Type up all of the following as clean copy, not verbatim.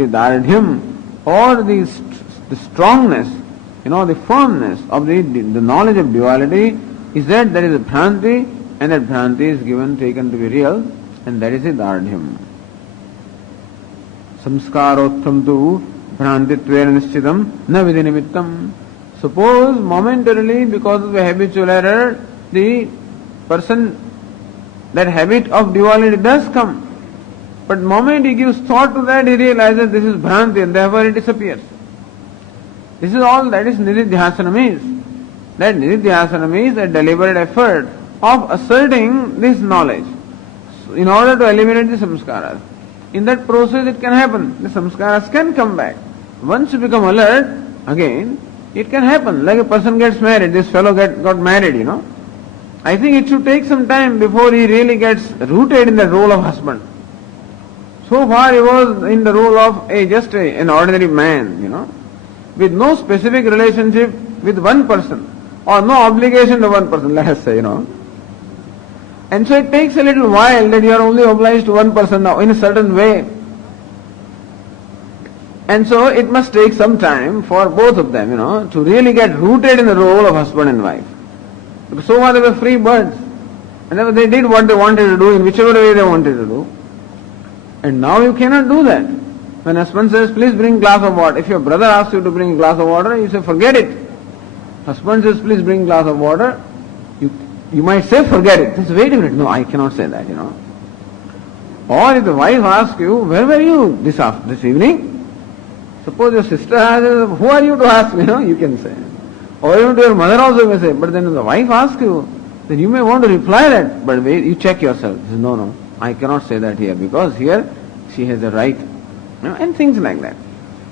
the Dardhyam or the strongness, the firmness of the knowledge of duality is that there is a Bhranti, and that Bhranti is taken to be real, and that is the Dardhyam. Samskarottram tu Bhrantitvena Nishchitam na vidinimittam. Suppose momentarily, because of a habitual error, the person, that habit of duality does come. But the moment he gives thought to that, he realizes this is Bhranti and therefore it disappears. This is all that is Nididhyasanam is. That Nididhyasanam is a deliberate effort of asserting this knowledge in order to eliminate the samskaras. In that process it can happen. The samskaras can come back. Once you become alert, again, it can happen. Like a person gets married, this fellow got married, I think it should take some time before he really gets rooted in the role of husband. So far he was in the role of just an ordinary man, with no specific relationship with one person, or no obligation to one person, let us say, And so it takes a little while that you are only obliged to one person now in a certain way. And so it must take some time for both of them, to really get rooted in the role of husband and wife. Because so far they were free birds. And they did what they wanted to do in whichever way they wanted to do. And now you cannot do that. When husband says, please bring a glass of water. If your brother asks you to bring a glass of water, you say, forget it. Husband says, please bring a glass of water. You might say, forget it. He says, wait a minute. No, I cannot say that, Or if the wife asks you, where were you this evening? Suppose your sister asks, who are you to ask me? You can say. Or even to your mother also you may say. But then if the wife asks you, then you may want to reply that. But wait, you check yourself. He says, no, I cannot say that here because here she has a right. And things like that.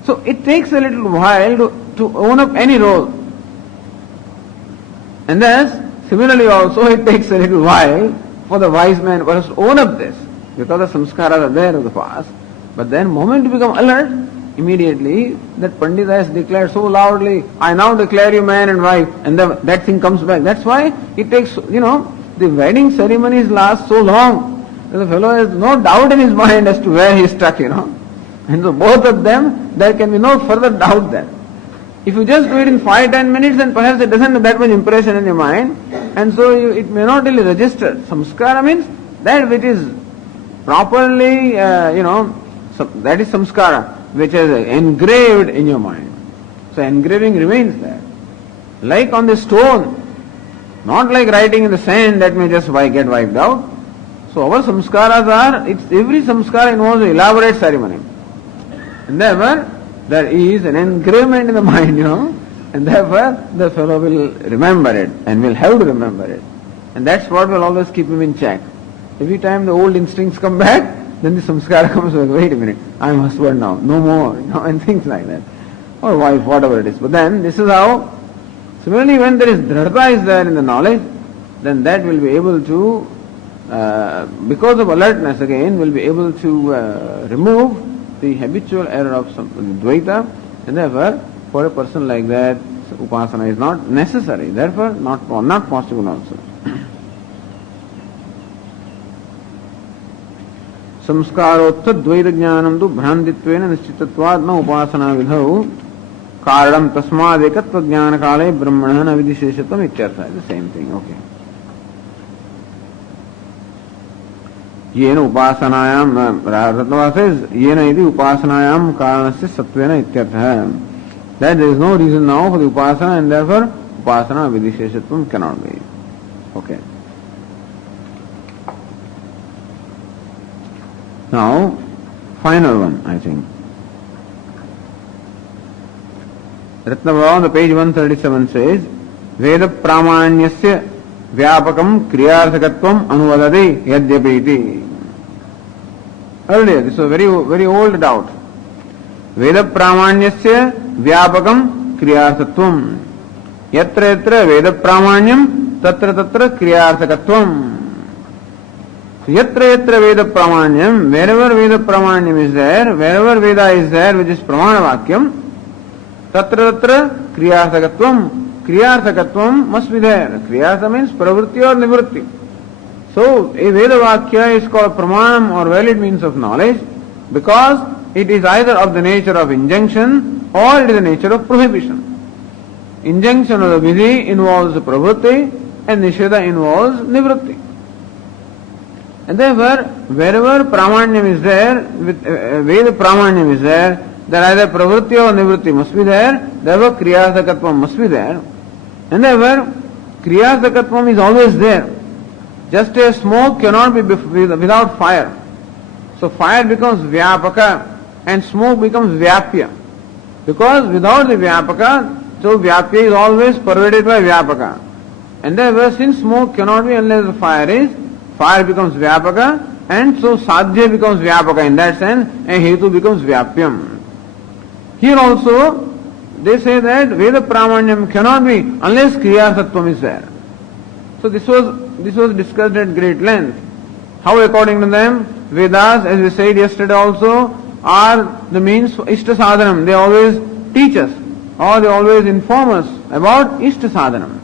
So it takes a little while to own up any role. And thus, similarly also it takes a little while for the wise man to own up this. Because the samskaras are there of the past. But then moment you become alert, immediately that Pandita has declared so loudly, I now declare you man and wife, and then that thing comes back. That's why it takes, the wedding ceremonies last so long. The fellow has no doubt in his mind as to where he is stuck, And so both of them, there can be no further doubt there. If you just do it in 5-10 minutes, then perhaps it doesn't have that much impression in your mind, and so it may not really register. Samskara means that which is properly, that is samskara, which is engraved in your mind. So engraving remains there. Like on the stone, not like writing in the sand that may just get wiped out. So our samskaras every samskara involves an elaborate ceremony. And therefore, there is an engravement in the mind, and therefore the fellow will remember it and will have to remember it. And that's what will always keep him in check. Every time the old instincts come back, then the samskara comes back, wait a minute, I am husband now, no more, and things like that. Or wife, whatever it is. But then this is how, similarly when there is dhrata is there in the knowledge, then that will be able to, because of alertness again, will be able to remove the habitual error of Dvaita, and therefore for a person like that, upasana is not necessary, therefore not possible also. संस्कारोत्थ द्वैत ज्ञानम तो भ्रांतित्वेन निश्चितत्वात् न उपासना विधौ कारणम तस्माद् एकत्व ज्ञान काले ब्रह्मणः न विधिशेषत्वम् इत्यर्थः. The same thing, okay. Yen उपासनायाम रत्नवास says येन यदि उपासनायाम कारणस्य सत्वेन इत्यर्थः. That there is no reason now for the upasana and therefore upasana vidisheshatvam cannot be. Okay. Now, final one, I think. Ratnabhava on the page 137 says, Veda pramanyasya vyapakam kriyarthakatvam anuvadati yadyapiti. Earlier, this was a very, very old doubt. Veda pramanyasya vyapakam kriyarthatvam. Yatra yatra veda pramanyam tatra tatra kriyarthakatvam. Yatra yatra Veda Pramanyam, wherever Veda Pramanyam is there, wherever Veda is there, which is Pramana Vakyam, tatra tatra Kriyarthakatvam. Kriyarthakatvam must be there. Kriyartha means pravritti or nivritti. So, a Veda Vakya is called Pramanam or valid means of knowledge because it is either of the nature of injunction or it is the nature of prohibition. Injunction of the vidhi involves pravritti and nisheda involves nivritti. And therefore, wherever pramanyam is there, with Veda pramanyam is there, then either pravritti or nivritti must be there, therefore kriyasakatvam must be there. And therefore, kriyasakatvam is always there. Just as smoke cannot be without fire. So fire becomes vyapaka and smoke becomes vyapya. Because without the vyapaka, so vyapya is always pervaded by vyapaka. And therefore, since smoke cannot be unless the fire is, fire becomes vyapaka and so sadhya becomes vyapaka in that sense and hetu becomes vyapyam. Here also, they say that Veda pramanyam cannot be unless kriya sattvam is there. So this was discussed at great length. How according to them, Vedas, as we said yesterday also, are the means for Ishta Sadhanam. They always teach us or they always inform us about Ishta Sadhanam.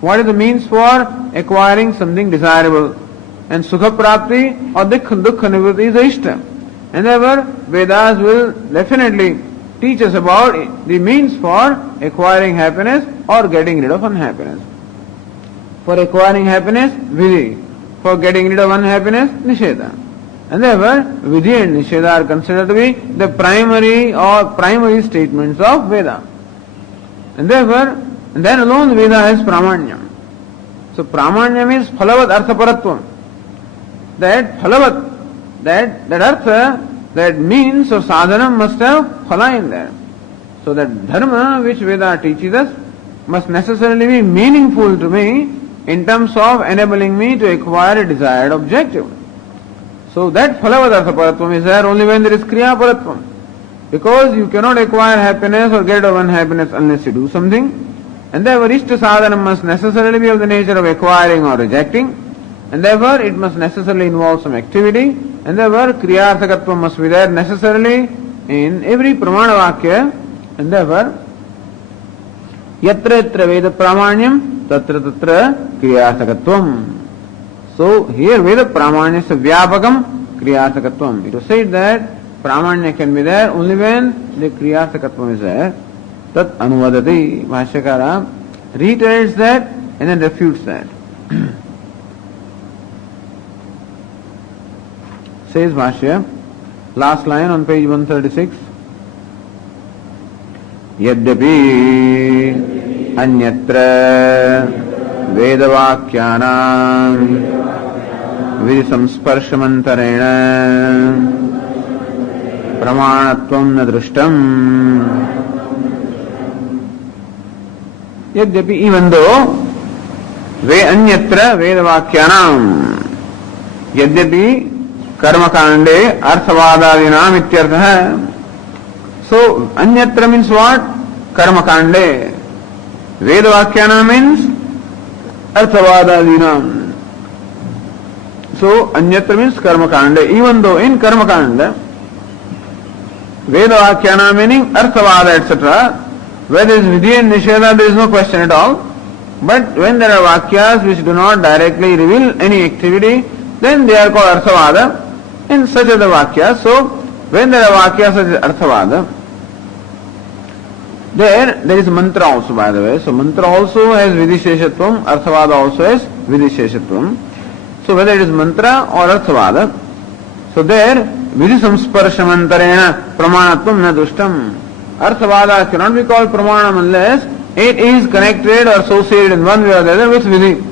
What is the means for acquiring something desirable? And Sukha Prapti or Dukha Nivritti is Ishta. And therefore, Vedas will definitely teach us about the means for acquiring happiness or getting rid of unhappiness. For acquiring happiness, Vidhi. For getting rid of unhappiness, Nisheda. And therefore, Vidhi and Nisheda are considered to be the primary statements of Veda. And therefore, then alone Veda has Pramanyam. So Pramanyam is Phalavat Arthaparatvam. That Phalavat, that Artha, that means or sadhanam must have phala in there. So that dharma which Veda teaches us must necessarily be meaningful to me in terms of enabling me to acquire a desired objective. So that phalavadarthaparatvam is there only when there is kriya paratvam. Because you cannot acquire happiness or get of unhappiness unless you do something. And therefore Ishta sadhanam must necessarily be of the nature of acquiring or rejecting. And therefore it must necessarily involve some activity. And therefore kriyarthakatvam must be there necessarily in every pramana vakya. And therefore yatra yatra veda pramanyam tatra tatra kriyarthakatvam. So here Veda Pramanya is Vyapakam Kriyarthakatvam. It was said that Pramanya can be there only when the Kriyarthakatvam is there. Tat Anuvadati. Bhashyakara reiterates that and then refutes that. Says Bhashya, last line on page 136. Yadyapi Anyatra Vedavakyanam Vidisamsparshamantarena Pramanatvam na drishtam. Yadyapi, even though Anyatra Vedavakyanam Yadyapi Karmakande Arthavadadinam ityartha. So Anyatra means what? Karmakande. Vedavakyanam means Arthavadadinam. So Anyatra means Karmakanda. Even though in Karmakanda, Vedavakyana meaning Arthavada etc. Where there is Vidhi and Nisheda, there is no question at all. But when there are Vakyas which do not directly reveal any activity, then they are called Arthavada. And such are the Vakyas. So when there are Vakyas such as Arthavada, there is mantra also, by the way. So mantra also has Vidisheshatvam, Arthavada also has Vidisheshatvam. So whether it is mantra or Arthavada, so there Vidisamsparshamantarena Pramanatvam na dushtam. Arthavada cannot be called Pramanam unless it is connected or associated in one way or the other with Vidhi.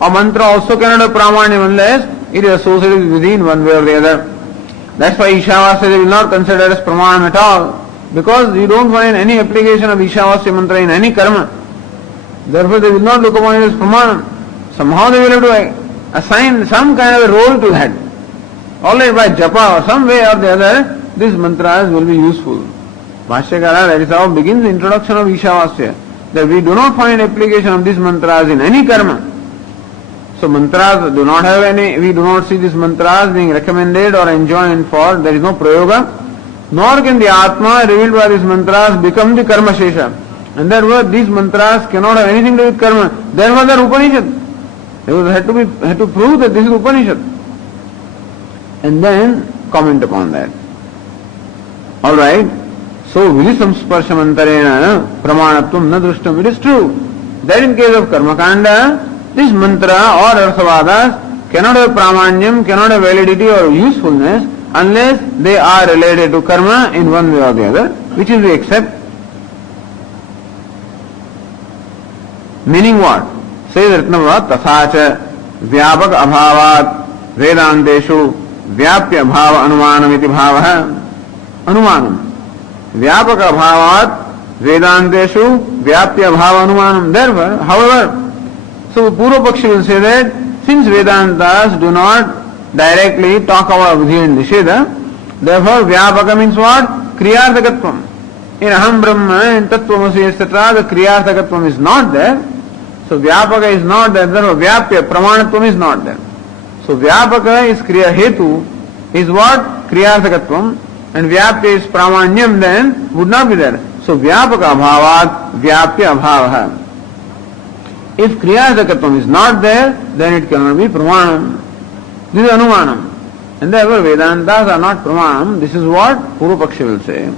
Or mantra also cannot have Pramanyam unless it is associated with Vidhi in one way or the other. That's why Ishavasya they will not consider as Pramanam at all. Because you don't find any application of Ishavasya mantra in any karma. Therefore they will not look upon it as Pramanam. Somehow they will have to assign some kind of a role to that. Alright, by japa or some way or the other, these mantras will be useful. Bhashyakara, that is how begins the introduction of Ishavasya. That we do not find application of these mantras in any karma. So mantras do not have any, we do not see these mantras being recommended or enjoined for, there is no prayoga. Nor can the Atma revealed by these mantras become the karma shesha. And therefore these mantras cannot have anything to do with karma. Therefore they are Upanishad. They had to prove that this is Upanishad. And then comment upon that. Alright? So, Vidisamsparshamantarena pramanatvam na drushtam. It is true that in case of Karmakanda, this mantra or Arsavadas cannot have pramanyam, cannot have validity or usefulness unless they are related to karma in one way or the other, which is we accept. Meaning what? Says Ratnava, Tasacha Vyapak Abhavat Vedanteshu Vyapya Bhava Anumanam iti bhavaha. Anumanam. Vyapaka Abhavat Vedanteshu Vyapya Bhava Anumanam. Therefore, however, so Purva Pakshi will say that since Vedantas do not directly talk about Vidhi and Nisheda, therefore Vyapaka means what? Kriyarthakatvam. In Aham Brahma and Tattvamasi etc. the Kriyarthakatvam is not there. So Vyapaka is not there. Therefore Vyapya, Pramanatvam is not there. So Vyapaka is Kriya Hetu, is what? Kriyarthakatvam. And Vyapya is Pramanyam, then would not be there. So Vyapaka Abhavat, Vyapya Abhavaha. If Kriyarthakatvam is not there, then it cannot be Pramanam. This is Anumanam. And therefore Vedantas are not Pramanam. This is what Purva Pakshi will say.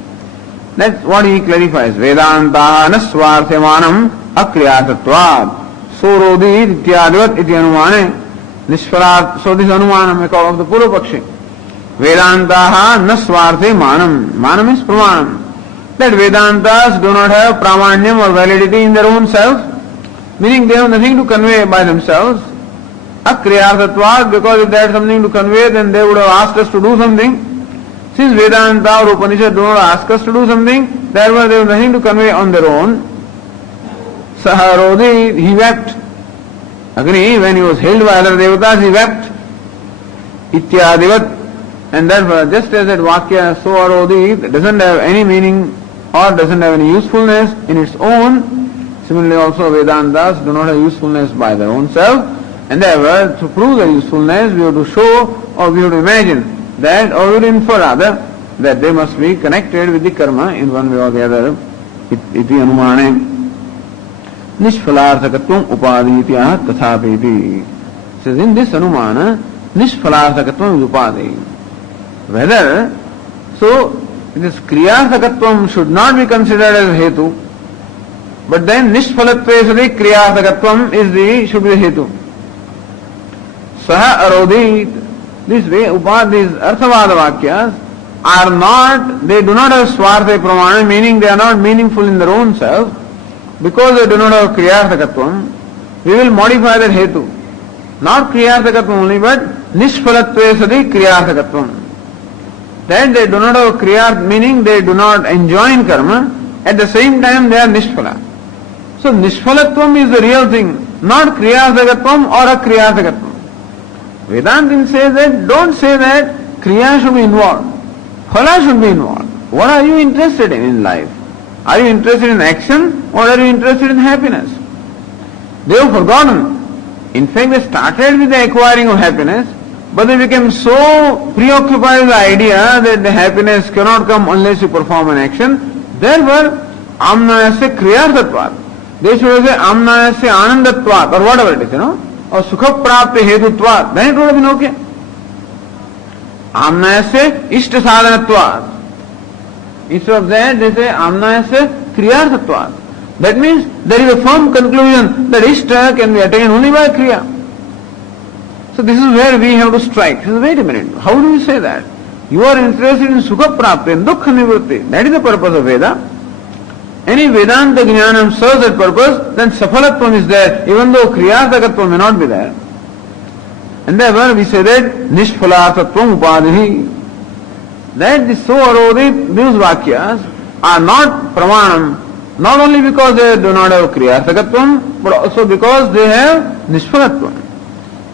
That's what he clarifies. Vedanta nasvartyamanam akriyartatvad sorodhi ityadivat iti anumane nishfalat. So this anumanam of the Purva Pakshi. Vedanta nasvartyamanam. Manam is pramanam. That Vedantas do not have pramanyam or validity in their own self, meaning they have nothing to convey by themselves. Akriyartatvad, because if they had something to convey, then they would have asked us to do something. Since Vedanta or Upanishad do not ask us to do something, therefore they have nothing to convey on their own. Saharodhi, he wept. Agni, when he was held by other devatas, he wept. Ityadivat. And therefore, just as that Vakya, so arodhi, doesn't have any meaning or doesn't have any usefulness in its own, similarly also Vedantas do not have usefulness by their own self. And therefore, to prove their usefulness, we have to show or we have to imagine that, or we will infer rather, that they must be connected with the karma in one way or the other. Iti anumane nishphalarthakatvam upaditya tathapiti. Says in this anumana, nishphalarthakatvam is upadi. Whether, so this kriyarthakatvam should not be considered as hetu, but then nishphalatve sadi kriyarthakatvam is the, should be the hetu. Saha arodhi. This way, these Arthavada Vakyas are not, they do not have Swartha Pramana, meaning they are not meaningful in their own self. Because they do not have Kriyarthakatvam, we will modify that Hetu. Not Kriyarthakatvam only, but Nishphalatve Sadi Kriyarthakatvam. That they do not have Kriyarth, meaning they do not enjoin karma, at the same time they are Nishphala. So Nishphalatvam is the real thing, not Kriyarthakatvam or a Kriyarthakatvam. Vedantin says that don't say that Kriya should be involved, Phala should be involved. What are you interested in life? Are you interested in action or are you interested in happiness? They have forgotten. In fact, they started with the acquiring of happiness, but they became so preoccupied with the idea that the happiness cannot come unless you perform an action. Therefore, Amnayasya Kriyarthatvat. They should say Amnayasya Anandatvat or whatever it is, or Sukha Prapti Hetutvat, then it would have been okay. Amnayasya Ishta Sadhanatvat. Instead of that, they say Amnayasya Kriyarthatvat. That means there is a firm conclusion that Ishta can be attained only by Kriya. So this is where we have to strike. Say, wait a minute, how do you say that? You are interested in Sukha Prapti and Dukkha Nivritti. That is the purpose of Veda. Any Vedanta Jnanam serves that purpose, then Safalatvam is there, even though Kriyarthakatvam may not be there. And therefore we say that Nishphalarthatvam Upadhi. That the so arodhit, these Vakyas are not Pramanam, not only because they do not have Kriyarthakatvam, but also because they have Nishphalatvam.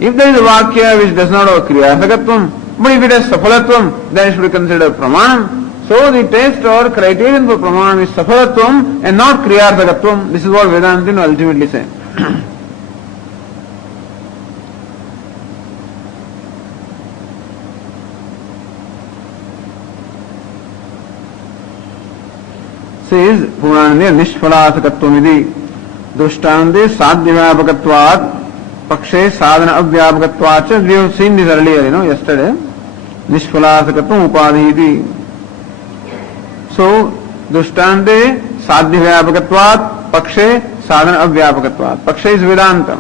If there is a Vakya which does not have Kriyarthakatvam, but if it has Safalatvam, then it should be considered Pramanam. So the test or criterion for Pramanam is Safalatvam and not Kriyarthakatvam. This is what Vedantin will ultimately say. Says Puranande Nishphalarthakatvam Drishtante Sadhyavapakatvat Pakshe Sadhana Avyapakatvat. We have seen this earlier, yesterday. Nishphalarthakatvam Upadhi. So, Dushtante Sadhya Vyapakatvat, Pakshe Sadhana Avyapakatvat. Paksha is Vedanta.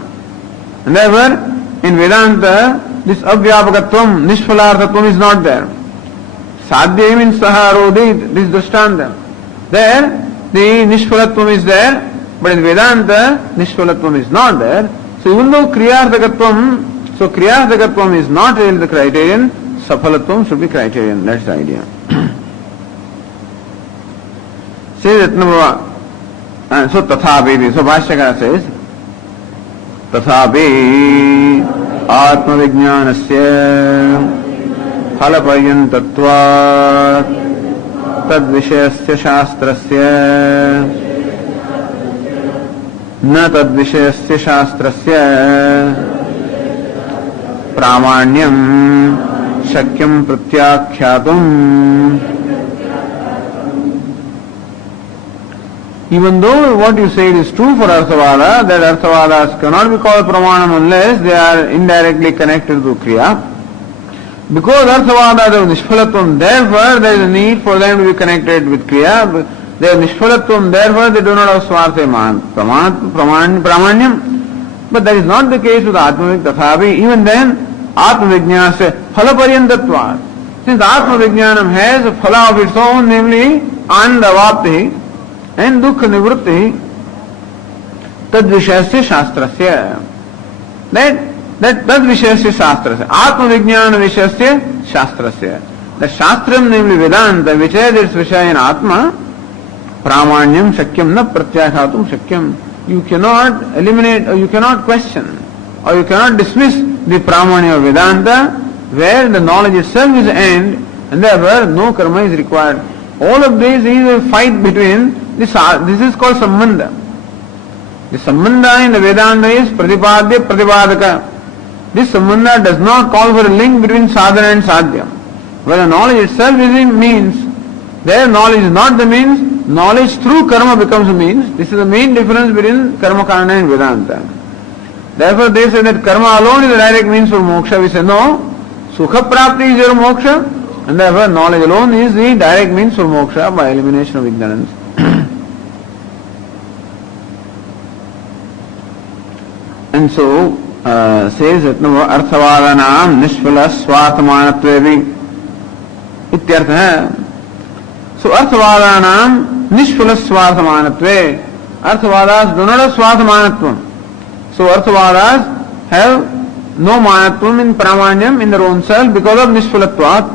And therefore, in Vedanta, this Avyapakatvam, Nishphalarthatvam is not there. Sadhya means Saharodit, this Dushtanta. There, the Nishphalatvam is there, but in Vedanta, Nishphalatvam is not there. So even though Kriyarthakatvam is not really the criterion, Saphalatvam should be criterion. That's the idea. Says Ratnabhava. So Tathapi, so Bhashyakara says, Tathapi Atma Vijnanasya Phalaparyantatvat Tad Vishayasya Shastrasya न तद विषयस्य शास्त्रस्य प्रामाण्यं शक्यं प्रत्याख्यातुम्. Even though what you said is true for Arthavada, that Arthavadas cannot be called Pramanam unless they are indirectly connected to Kriya. Because Arthavadas have Nishphalatvam, therefore there is a need for them to be connected with Kriya. They have Nishphalatvam, therefore they do not have Swartha Pramanyam. But that is not the case with Atmavik Tathapi. Even then, Atmavijnanasya Phalaparyantatvat. Since Atmavijnanam has a phala of its own, namely Anandavapti and Dukkha Nivrutti, Tad Vishayasya Shastrasya. That Vishayasya Shastrasya. Atmavijnana Vishayasya Shastrasya. The Shastram, namely Vedanta, which has its Vishaya in Atma, Pramanyam Shakyam na Pratyakhatum Shakyam. You cannot eliminate or you cannot question or you cannot dismiss the Pramanya of Vedanta where the knowledge itself is the end and therefore no karma is required. All of this is a fight between this is called Sambandha. The Sambandha in the Vedanta is Pratipadya Pratipadaka. This Sambandha does not call for a link between sadhana and sadhya. Where the knowledge itself is a means, their knowledge is not the means. Knowledge through karma becomes a means. This is the main difference between karma kanda and Vedanta. Therefore they say that karma alone is the direct means for moksha. We say no, sukha prapti is your moksha and therefore knowledge alone is the direct means for moksha by elimination of ignorance. And so says that no Arthavadanam Nishphala Swarthamanatvevi Ityartha. So Arthavadanam Nishphala Swarthamanatve. Arthavadas do not have Swarthamanatvam. So Arthavadas have no Manatvam in Pramanyam in their own self because of Nishphalatvat.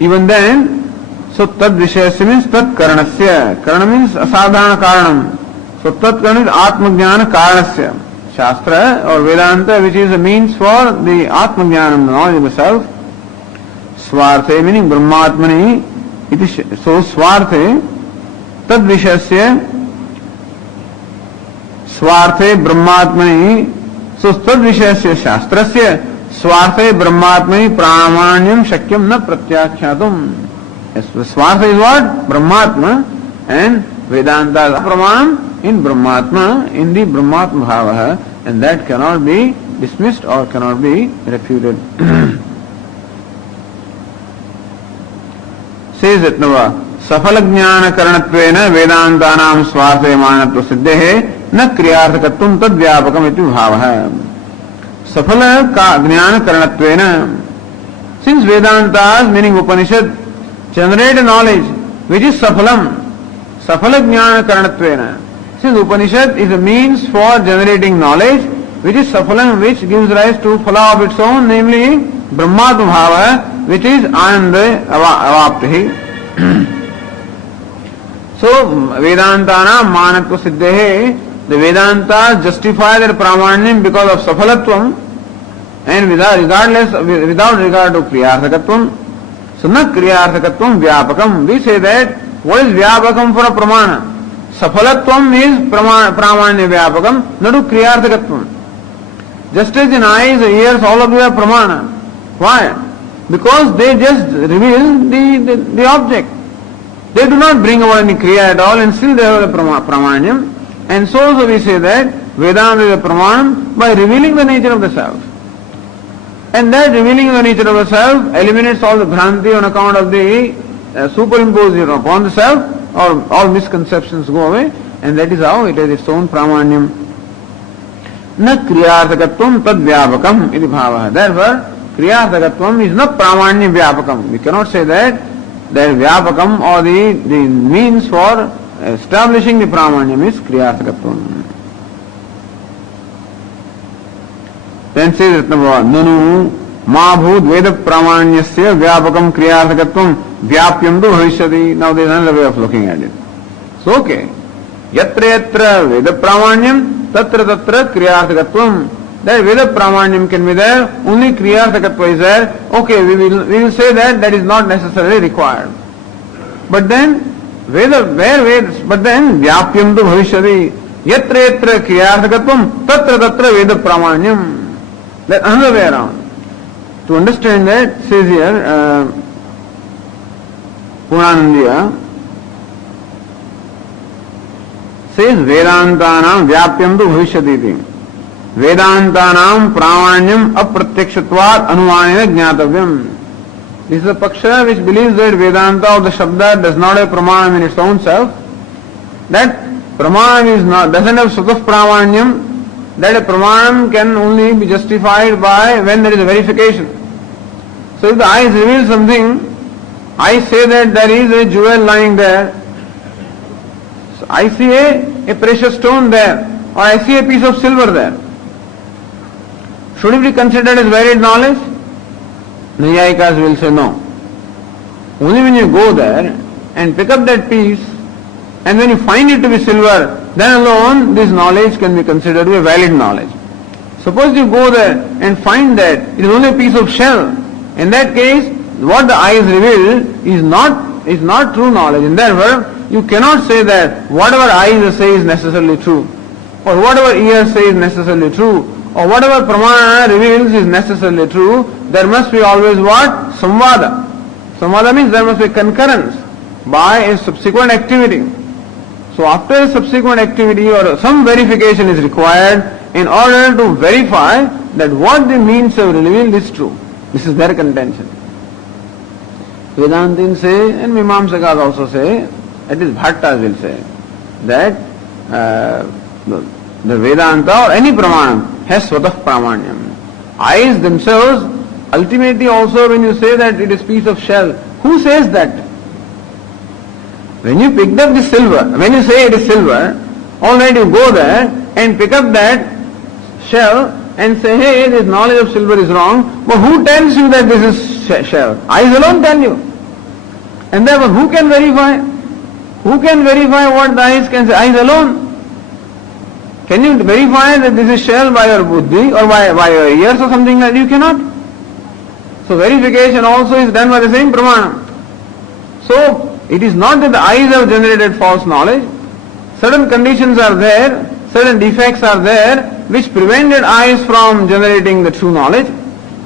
Even then, so Tad Vishayasya means Tad Karanasya. Karana means Asadhana Karanam. So Tad Karana is Atmajnana Karanasya. Shastra or Vedanta, which is a means for the Atmajnanam, the knowledge of the self. Swarthe meaning Brahmatmani. So Swarthe Tad Vishayasya Swarthe Brahmatmani. So Tad Vishayasya Shastrasya Swarthe Brahmatmani Pramanyam Shakyam na Pratyakhatum. Swartha is what? Brahmatma, and Vedanta is Pramanam in Brahmatma, in the Brahmatma Bhavaha, and that cannot be dismissed or cannot be refuted. Says Ratnava, Safala Jnana Karanattvena Vedantanam Swarthe Manatva Siddhehe na Kriyarthakatvam tad Vyapakam iti Bhavaha. Safala Jnana Karanattvena. Since Vedantas, meaning Upanishad, generate a knowledge which is Safalam. Safala Jnana Karanattvena. Since Upanishad is a means for generating knowledge which is Safalam, which gives rise to phala of its own, namely Brahmatma Bhava, which is Ananda Avapti. So Vedantana Manatva Siddhehe, the Vedantas justify their Pramanyam because of Safalatvam and without regard to Kriyarthakatvam. So na Kriyarthakatvam Vyapakam. We say that what is Vyapakam for a Pramana? Safalatvam is Pramanya Vyapakam, not to Kriyarthakatvam. Just as in eyes, ears, all of them are Pramana. Why? Because they just reveal the object. They do not bring about any Kriya at all and still they have a Pramanyam. And so we say that Vedanta is a Pramanam by revealing the nature of the self. And that revealing the nature of the self eliminates all the Bhranti on account of the superimpose it upon the self, all misconceptions go away, and that is how it has its own pramanyam. Na kriyarthakatvam tad vyapakam iti bhava. Therefore, kriyarthakatvam is not pramanya vyapakam. We cannot say that vyapakam or the means for establishing the pramanyam is kriyarthakatvam. Then says Nanu Ma bhut veda pramanyasya vyapakam kriyarthakatvam vyapyam tu bhavishyati. Now there is another way of looking at it. So okay, yatra yatra veda pramanyam tatra tatra kriyarthakatvam. That veda pramanyam can be there, only kriyarthakatva is there. Okay, we will say that is not necessarily required. But then but then vyapyam tu bhavishyati. Yatra yatra kriyarthakatvam tatra tatra veda pramanyam. That another way around. To understand that, says here, Purnanandiya says Vedantanam vyapyam tu bhavishyati. Vedantanam pramanyam apratyakshatvat anumanena jnatavyam. This is a paksha which believes that Vedanta or the Shabda does not have pramanam in its own self. That pramanam doesn't have sutaf pramanyam. That a pramanam can only be justified by when there is a verification. So if the eyes reveal something, I say that there is a jewel lying there. So I see a precious stone there, or I see a piece of silver there. Should it be considered as valid knowledge? Nayayikas will say no. Only when you go there and pick up that piece, and when you find it to be silver, then alone this knowledge can be considered to be a valid knowledge. Suppose you go there and find that it is only a piece of shell. In that case, what the eyes reveal is not true knowledge, and therefore you cannot say that whatever eyes say is necessarily true, or whatever ears say is necessarily true, or whatever pramana reveals is necessarily true. There must be always what? Samvada. Samvada means there must be concurrence by a subsequent activity. So after a subsequent activity or some verification is required in order to verify that what the means have revealed is true. This is their contention. Vedantins say, and Mimamsakas also say, at least Bhattas will say, that the Vedanta or any pramanam has swatah pramanyam. Eyes themselves, ultimately also when you say that it is piece of shell, who says that? When you picked up the silver, when you say it is silver, alright, you go there and pick up that shell and say, hey, this knowledge of silver is wrong, but who tells you that this is shell? Eyes alone tell you. And therefore, who can verify? Who can verify what the eyes can say? Eyes alone. Can you verify that this is shell by your buddhi or by your ears or something like that? You cannot. So verification also is done by the same pramana. So, it is not that the eyes have generated false knowledge. Certain conditions are there, certain defects are there, which prevented eyes from generating the true knowledge.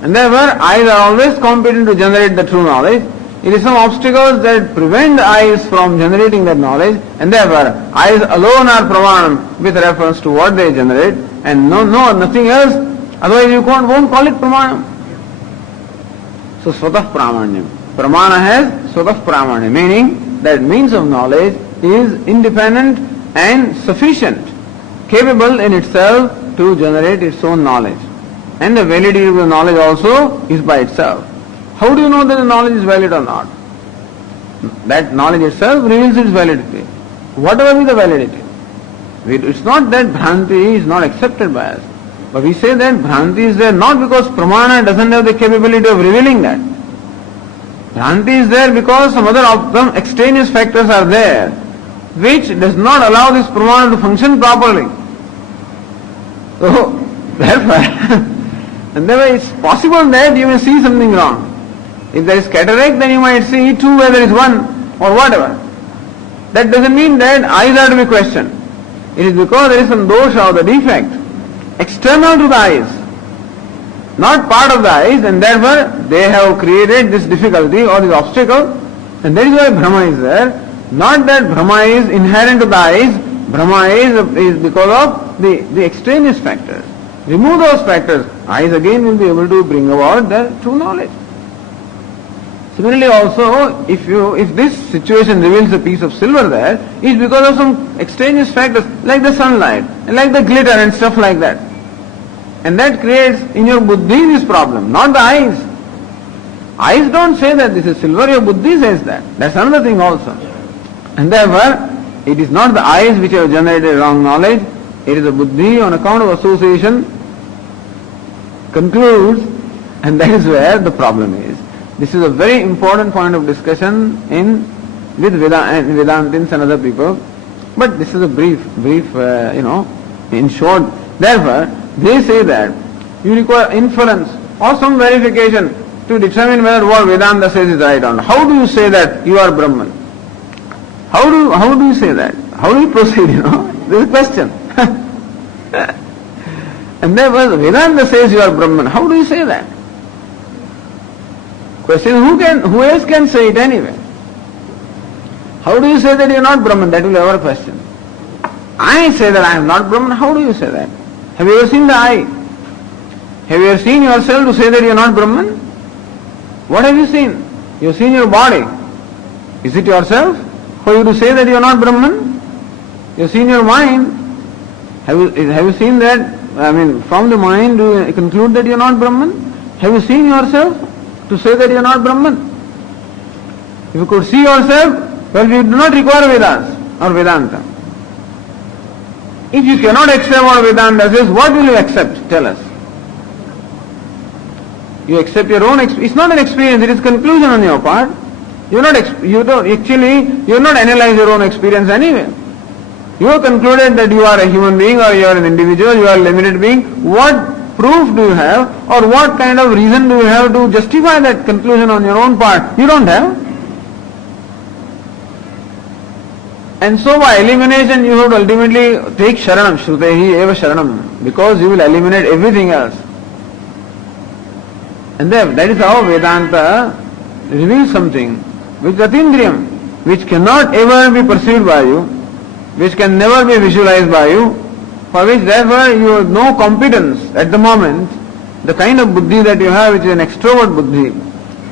And therefore, eyes are always competent to generate the true knowledge. It is some obstacles that prevent the eyes from generating that knowledge, and therefore, eyes alone are pramanam with reference to what they generate, and nothing else. Otherwise, you won't call it pramanam. So, swatah pramanyam. Pramana has swatah pramanyam, meaning that means of knowledge is independent and sufficient, capable in itself to generate its own knowledge. And the validity of the knowledge also is by itself. How do you know that the knowledge is valid or not? That knowledge itself reveals its validity. Whatever be the validity. It's not that Bhranti is not accepted by us. But we say that Bhranti is there not because Pramana doesn't have the capability of revealing that. Bhranti is there because some extraneous factors are there which does not allow this Pramana to function properly. So, therefore, and therefore it's possible that you may see something wrong. If there is cataract, then you might see two where there is one or whatever. That doesn't mean that eyes are to be questioned. It is because there is some dosha or the defect external to the eyes, not part of the eyes, and therefore they have created this difficulty or this obstacle, and that is why Brahma is there. Not that Brahma is inherent to the eyes, Brahma is because of the extraneous factors. Remove those factors, eyes again will be able to bring about the true knowledge. Similarly also, if this situation reveals a piece of silver there, it's because of some extraneous factors like the sunlight, and like the glitter and stuff like that. And that creates in your buddhi this problem, not the eyes. Eyes don't say that this is silver, your buddhi says that. That's another thing also. And therefore, it is not the eyes which have generated wrong knowledge, it is the buddhi on account of association concludes, and that is where the problem is. This is a very important point of discussion with Vedantins and other people, but this is a brief, in short. Therefore, they say that you require inference or some verification to determine whether what Vedanta says is right or not. How do you say that you are Brahman? How do you say that? How do you proceed, This is a question. And therefore, Vedanta says you are Brahman. How do you say that? Question, who else can say it anyway? How do you say that you are not Brahman? That will be our question. I say that I am not Brahman. How do you say that? Have you ever seen the eye? Have you ever seen yourself to say that you are not Brahman? What have you seen? You have seen your body. Is it yourself? For you to say that you are not Brahman? You have seen your mind. Have you seen that? From the mind do you conclude that you are not Brahman? Have you seen yourself to say that you are not Brahman? If you could see yourself, well, you do not require Vedas or Vedanta. If you cannot accept what Vedanta says, what will you accept? Tell us. You accept your own experience. It's not an experience, it is conclusion on your part. You have not analyzed your own experience anyway. You have concluded that you are a human being or you are an individual, you are a limited being. What proof do you have or what kind of reason do you have to justify that conclusion on your own part? You don't have. And so by elimination you have to ultimately take Sharanam, Shrutehi eva Sharanam, because you will eliminate everything else. And that is how Vedanta reveals something which is Atindriyam, which cannot ever be perceived by you, which can never be visualized by you, for which therefore you have no competence at the moment. The kind of buddhi that you have, which is an extrovert buddhi,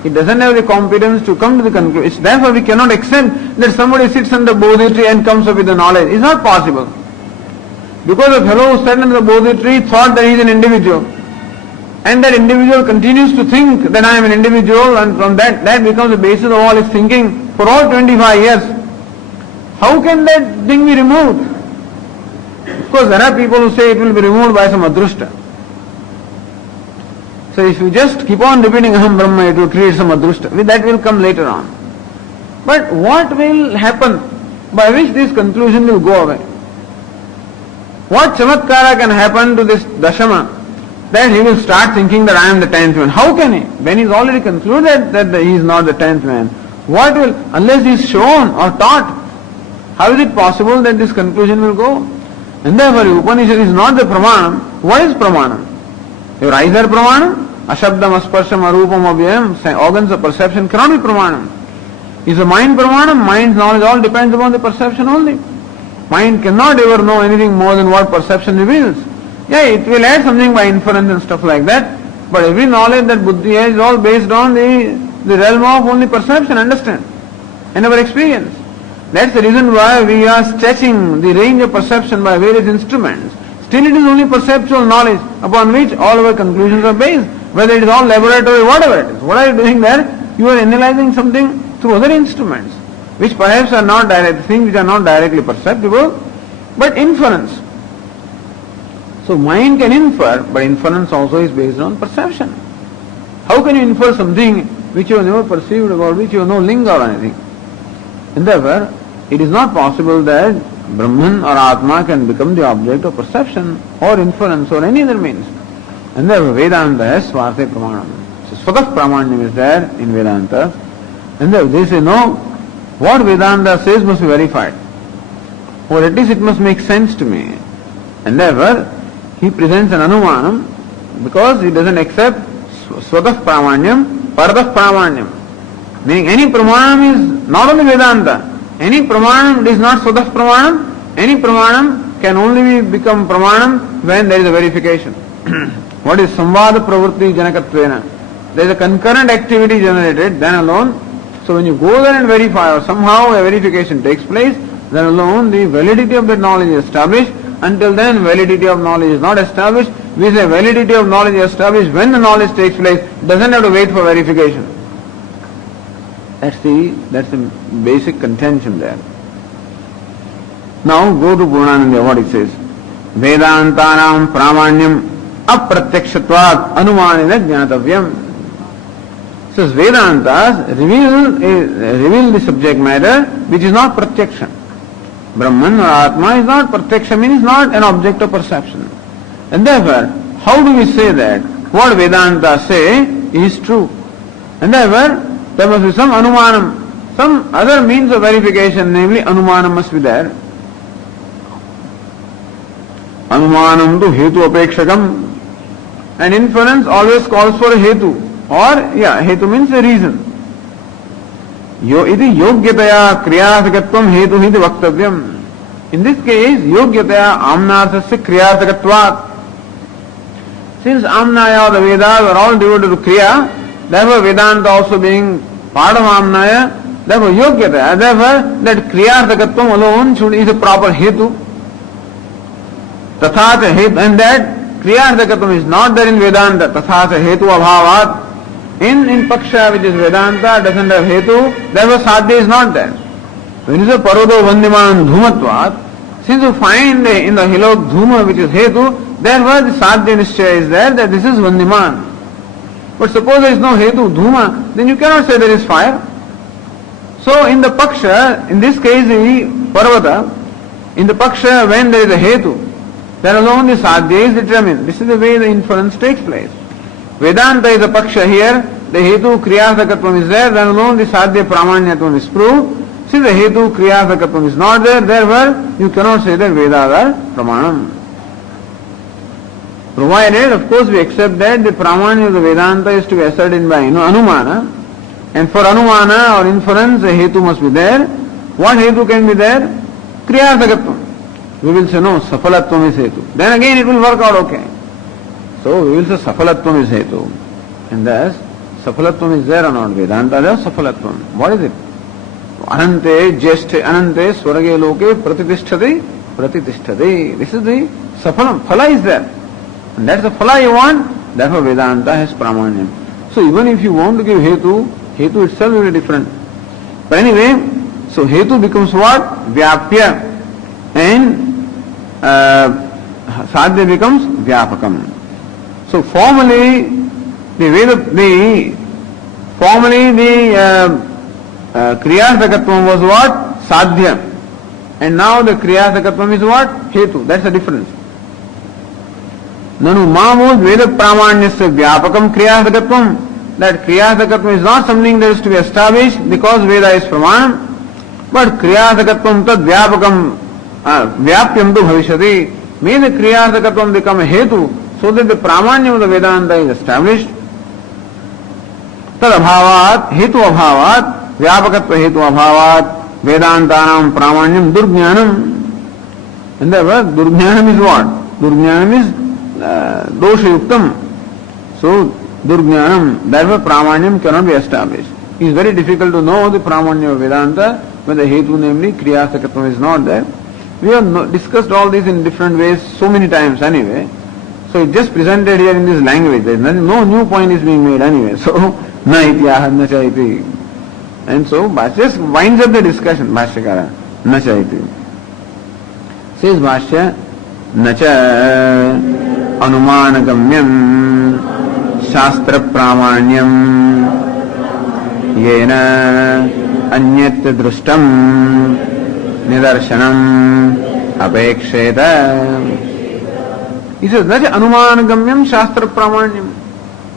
it doesn't have the competence to come to the conclusion. Therefore we cannot accept that somebody sits under the Bodhi tree and comes up with the knowledge. It's not possible. Because a fellow who sat under the Bodhi tree thought that he is an individual. And that individual continues to think that I am an individual, and from that becomes the basis of all his thinking for all 25 years. How can that thing be removed? Of course, there are people who say it will be removed by some adrushta. So if you just keep on repeating Aham Brahma, it will create some adrushta. That will come later on. But what will happen by which this conclusion will go away? What chamatkara can happen to this Dashama that he will start thinking that I am the 10th man? How can he? When he is already concluded that he is not the 10th man. What will, unless he is shown or taught, how is it possible that this conclusion will go? And therefore Upanishad is not the Pramanam. What is Pramanam? Your eyes are Pramanam? Ashabdam, Asparsham, Arupam, Abhyayam, organs of perception cannot be Pramanam. Is the mind Pramanam? Mind's knowledge all depends upon the perception only. Mind cannot ever know anything more than what perception reveals. Yeah, it will add something by inference and stuff like that, but every knowledge that buddhi has is all based on the realm of only perception, understand, and our experience. That's the reason why we are stretching the range of perception by various instruments. Still it is only perceptual knowledge upon which all our conclusions are based, whether it is all laboratory, whatever it is. What are you doing there? You are analyzing something through other instruments, which perhaps are not direct, things which are not directly perceptible, but inference. So mind can infer, but inference also is based on perception. How can you infer something which you have never perceived, about which you have no link or anything? And therefore, it is not possible that Brahman or Atma can become the object of perception or inference or any other means. And therefore Vedanta has Swarte Pramanam. So Svatah Pramanyam is there in Vedanta. And therefore they say, no, what Vedanta says must be verified. Or at least it must make sense to me. And therefore he presents an Anumanam because he doesn't accept Svatah Pramanyam, Paradah Pramanyam. Meaning any Pramanam is not only Vedanta. Any Pramanam is not Svatah Pramanam. Any Pramanam can only become Pramanam when there is a verification. What is Samvada Pravritti Janakatvena? there is a concurrent activity generated, then alone, so when you go there and verify, or somehow a verification takes place, then alone the validity of that knowledge is established. Until then, validity of knowledge is not established. We say validity of knowledge is established when the knowledge takes place, doesn't have to wait for verification. That's the basic contention there. Now go to Purnananda, what it says. Vedantanam pramanyam apratyakshatvat anumanina jnatavyam. Says Vedantas reveal the subject matter which is not pratyaksha. Brahman or Atma is not pratyaksha, means not an object of perception. And therefore, how do we say that what Vedanta say is true? And therefore, there must be some anumanam, some other means of verification, namely anumanam must be there. Anumanam tu hetu apekshakam. And inference always calls for a hetu. Or, hetu means a reason. Iti yogyataya kriyasakatvam hetu hiti vaktavyam. In this case, yogyataya amnarthasya kriyasakatvat. Since amnaya or the Vedas are all devoted to kriya, therefore Vedanta also being part of amnaya, therefore yogyataya, therefore that kriyasakatvam alone is a proper hetu. Tathacha hetu, and that kriyasakatvam is not there in Vedanta, tathacha hetu abhavat. In Paksha, which is Vedanta, doesn't have hetu, therefore sadhya is not there. When you say parodo vandiman dhumatvat, since you find in the hilok dhuma which is hetu, therefore the sadhya nishchaya is there that this is vandiman. But suppose there is no hetu, dhuma, then you cannot say there is fire. So in the Paksha, in this case the Parvata, in the Paksha when there is a hetu, then alone the sadhya is determined. This is the way the inference takes place. Vedanta is a Paksha here, the hetu kriyasakatvam is there, then alone the sadhya pramanyatvam is proved. Since the hetu kriyasakatvam is not there, therefore you cannot say that Vedas are pramanam. Provided, of course, we accept that the pramanya of the Vedanta is to be ascertained by anumana, and for anumana or inference a hetu must be there. What hetu can be there? Kriyasakatvam. We will say no, safalatvam is hetu. Then again it will work out okay. So we will say safalatvam is hetu. And thus, safalatvam is there or not? Vedanta there, safalatvam. What is it? Anante, jyeshthe, anante, swarage loke, pratitishthati, pratitishthati. This is the safalam. Phala is there. And that's the phala you want, therefore Vedanta has pramanyam. So even if you want to give hetu, hetu itself will be different. But anyway, so hetu becomes what? Vyapya. And sadhya becomes vyapakam. So formally, the kriyasakatvam was what? Sadhya. And now the kriyasakatvam is what? Hetu. That's the difference. Nanu mamud veda pramanyasya vyapakam kriyasakatvam. That kriyasakatvam is not something that is to be established because Veda is pramanam. But kriyasakatvam tad vyapakam vyapyam tu bhavishyati. May the kriyasakatvam become a hetu, so that the pramanyam of the Vedanta is established. Tad abhavat, hetu abhavat, vyapakatva hetu abhavat, Vedantanam pramanyam durjnanam. And therefore, durjnanam is what? Durjnanam is dosha yuktam. So, durjnanam, therefore pramanyam cannot be established. It is very difficult to know the pramanyam of Vedanta when the hetu, namely kriyasakatvam, is not there. We have discussed all this in different ways so many times anyway. So it's just presented here in this language. No new point is being made anyway. So, na ityaha, na cha iti. And so, just winds up the discussion, Bhashyakara. Na cha iti. Says Bhashya, na cha anumanagamyam shastra pramanyam yena anyat drustam nidarshanam apeksheta. He says, that's anumanagamyam shastra pramanyam.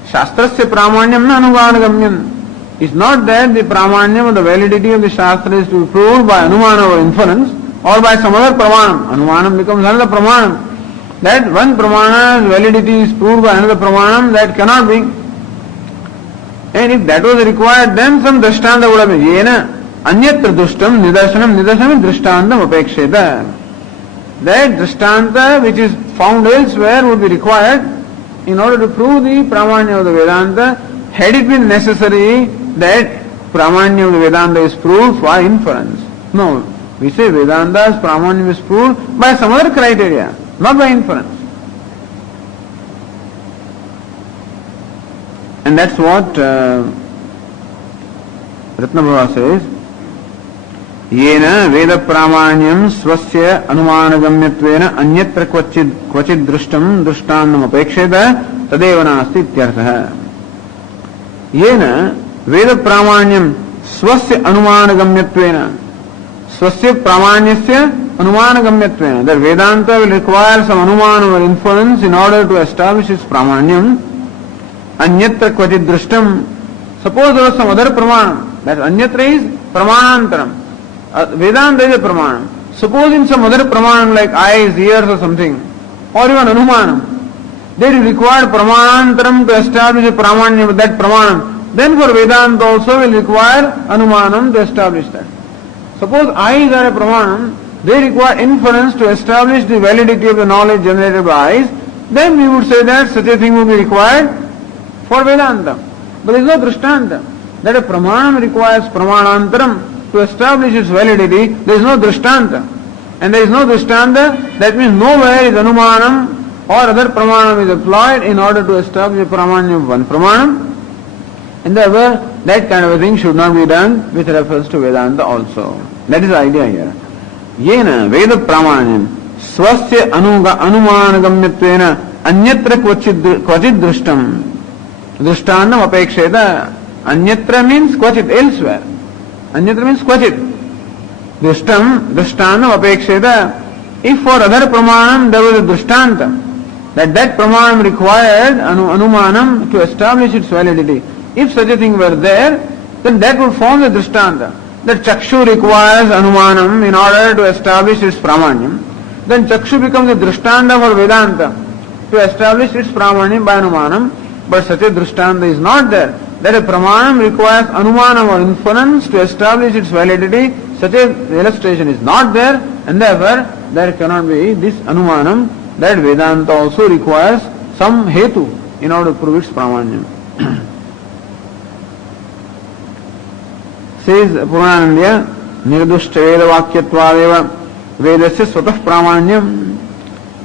Shastrasya pramanyam na anumanagamyam. It's not that the pramanyam or the validity of the shastra is to be proved by anumana or inference or by some other pramanam. Anumanam becomes another pramanam. That one pramana's validity is proved by another pramanam, that cannot be. And if that was required, then some drishtanta would have been. Yena anyatra dushtam nidarshanam, nidarshanam drishtantam apeksheta. That drishtanta which is found elsewhere would be required in order to prove the pramanya of the Vedanta had it been necessary that Pramanya of the Vedanta is proved for inference. No, we say Vedanta's Pramanya is proved by some other criteria, not by inference. And that's what Ratnabhava says. Yena Veda Pramanyam Swasya Anumanagамyatвena Anyatra Kvachid Drishtam Drishtannam Apeksheta Tadeva Nasti Ityartha. Yena Veda Pramanyam Swasya Anumanagамyatвena Swasya Pramanyasya Anumanagамyatвena. That Vedanta will require some Anumanam or inference in order to establish its Pramanyam. Anyatra Kvachid Drishtam. Suppose there was some other Pramanam. That Anyatra is Pramanantaram. Vedanta is a Pramanam. Suppose in some other Pramanam like eyes, ears or something, or even Anumanam, they require Pramanantaram to establish a Pramanya with that Pramanam. Then for Vedanta also will require Anumanam to establish that. Suppose eyes are a Pramanam, they require inference to establish the validity of the knowledge generated by eyes, then we would say that such a thing would be required for Vedanta. But there is no Drishtanta. That a Pramanam requires Pramanantaram to establish its validity. There is no Drishtanta. And there is no Drishtanta, that means nowhere is Anumanam or other Pramanam is applied in order to establish a Pramanya of one Pramanam. And therefore, that kind of a thing should not be done with reference to Vedanta also. That is the idea here. Yena Veda Pramanyam Swasya Anumanagамyatвena Anyatra Kvachid Drishtam Drishtannam Apeksheta. Anyatra means Kvachid, elsewhere. Anyatra means Kvachid. Drishtannam Apeksheta. If for other Pramanam there was a Drishtanta, that Pramanam required Anumanam to establish its validity. If such a thing were there, then that would form the Drishtanta. That Chakshu requires Anumanam in order to establish its Pramanyam. Then Chakshu becomes a Drishtanta for Vedanta to establish its Pramanyam by Anumanam. But such a Drishtanta is not there. That a Pramanam requires Anumanam or inference to establish its validity. Such a illustration is not there, and therefore there cannot be this Anumanam. That Vedanta also requires some Hetu in order to prove its Pramanyam. Says Puranandya, Nirdushta Veda Vakyatvadeva Vedasya Swatah Pramanyam.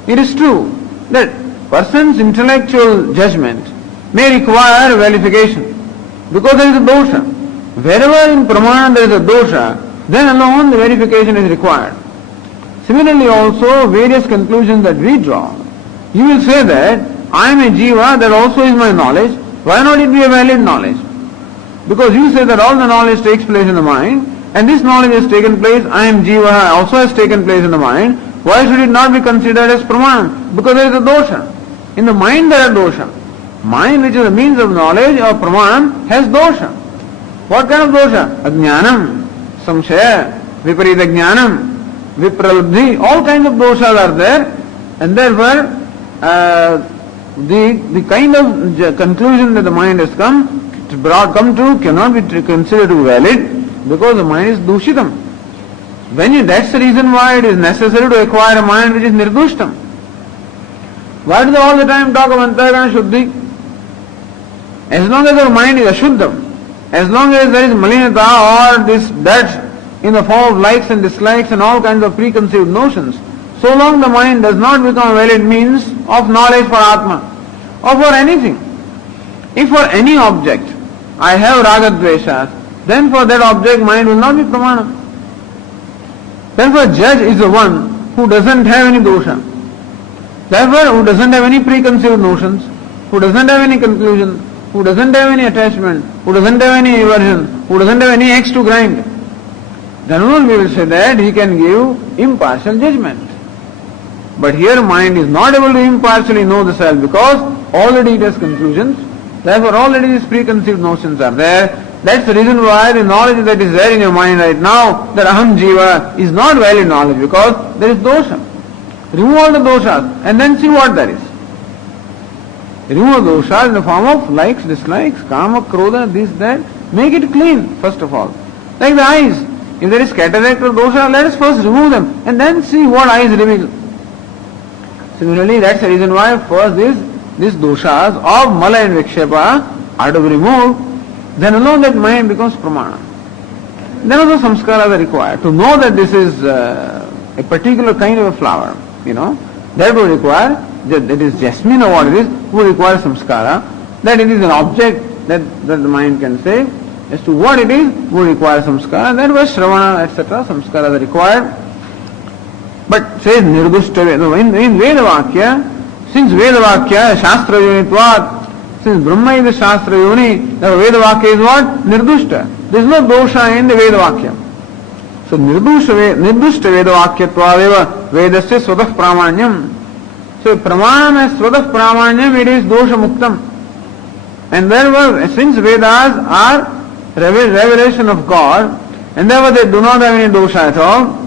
It is true that person's intellectual judgment may require verification because there is a dosha. Wherever in Pramana there is a dosha, then alone the verification is required. Similarly also, various conclusions that we draw, you will say that I am a jiva, that also is my knowledge. Why not it be a valid knowledge? Because you say that all the knowledge takes place in the mind, and this knowledge has taken place, I am jiva, also has taken place in the mind. Why should it not be considered as pramana? Because there is a dosha. In the mind there are dosha. Mind, which is a means of knowledge or pramana, has dosha. What kind of dosha? Ajnanam, samshaya, viparita jnanam, vipralabdhi, all kinds of doshas are there, and therefore the kind of conclusion that the mind has come to cannot be considered to be valid because the mind is dushitam. That's the reason why it is necessary to acquire a mind which is nirdushtam. Why do they all the time talk of antaragana shuddhi? As long as our mind is ashuddham, as long as there is malinata or this, that in the form of likes and dislikes and all kinds of preconceived notions, so long the mind does not become a valid means of knowledge for Atma or for anything. If for any object I have ragadveshas, then for that object mind will not be pramana. Therefore judge is the one who doesn't have any dosha. Therefore who doesn't have any preconceived notions, who doesn't have any conclusion, who doesn't have any attachment, who doesn't have any aversion, who doesn't have any axe to grind. Then only we will say that he can give impartial judgment. But here mind is not able to impartially know the self because already it has conclusions. Therefore already these preconceived notions are there. That's the reason why the knowledge that is there in your mind right now, that aham jiva, is not valid knowledge because there is dosha. Remove all the doshas and then see what there is. Remove doshas in the form of likes, dislikes, kama, krodha, this, that. Make it clean first of all. Like the eyes. If there is cataract or dosha, let us first remove them and then see what eyes reveal. Similarly, that's the reason why first these doshas of mala and vikshepa are to be removed, then alone that mind becomes pramana. Then also samskaras are required. To know that this is a particular kind of a flower, that would require, that it is jasmine or what it is, would require samskara. That it is an object that the mind can say. As to what it is, would require samskara. That was shravana, etc. Samskaras are required. But says nirdushta Veda. In Veda Vakya, since Veda Vakya, Shastra Yunitvat, since Brahma is the Shastra Yoni, the Veda Vakya is what? Nirdushta. There is no dosha in the Veda Vakya. So nirdushta Veda Vakyatva Vedasya Svatah Pramanyam. So Pramanam as Svatah Pramanyam, it is dosha muktam. And therefore, since Vedas are revelation of God, and therefore they do not have any dosha at all,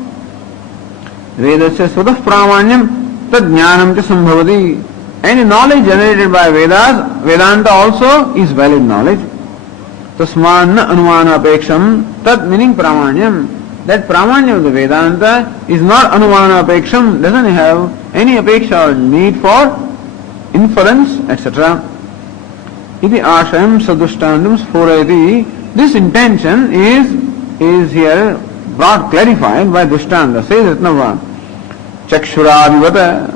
Vedasya Svatah Pramanyam tad jnanam cha sambhavati. Any knowledge generated by Vedas, Vedanta also is valid knowledge. Tasmanna anumana apeksham, tad meaning pramanyam. That pramanyam of the Vedanta is not anumana apeksham, doesn't have any apeksha or need for inference, etc. Iti ashayam sadushtandam sphurayati. This intention is here brought clarified by Dushtanda. Says Ratnava, Chakshurādivata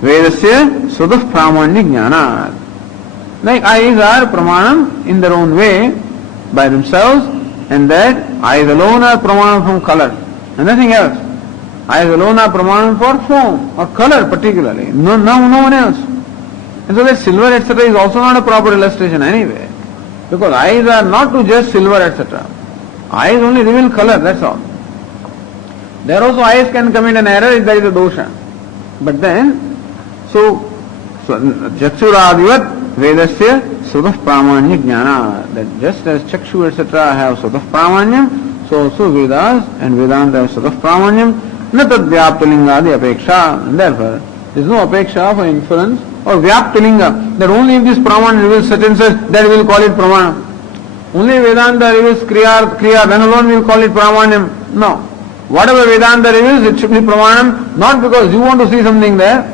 Vedasya Svatah Pramanya Jnanāt. Like eyes are pramanam in their own way by themselves, and that eyes alone are pramanam from color and nothing else. Eyes alone are pramanam for form or color particularly, no one else. And so that silver etc. is also not a proper illustration anyway, because eyes are not to just silver etc. Eyes only reveal color, that's all. There also eyes can commit an error if there is a dosha. But then, so Chakshuradhivat Vedasya Svatah Pramanya Jnana. That just as Chakshu etc. have Svatah Pramanyam, so also Vedas and Vedanta have Svatah Pramanyam, na tad Vyaptalingadi Apeksha. And therefore, there is no Apeksha for inference or Vyaptalinga, that only if this Pramana reveals such and such, that we will call it Pramana. Only Vedanta reveals Kriya, then alone we will call it Pramanyam. No. Whatever Vedanta reveals, it should be Pramanam, not because you want to see something there,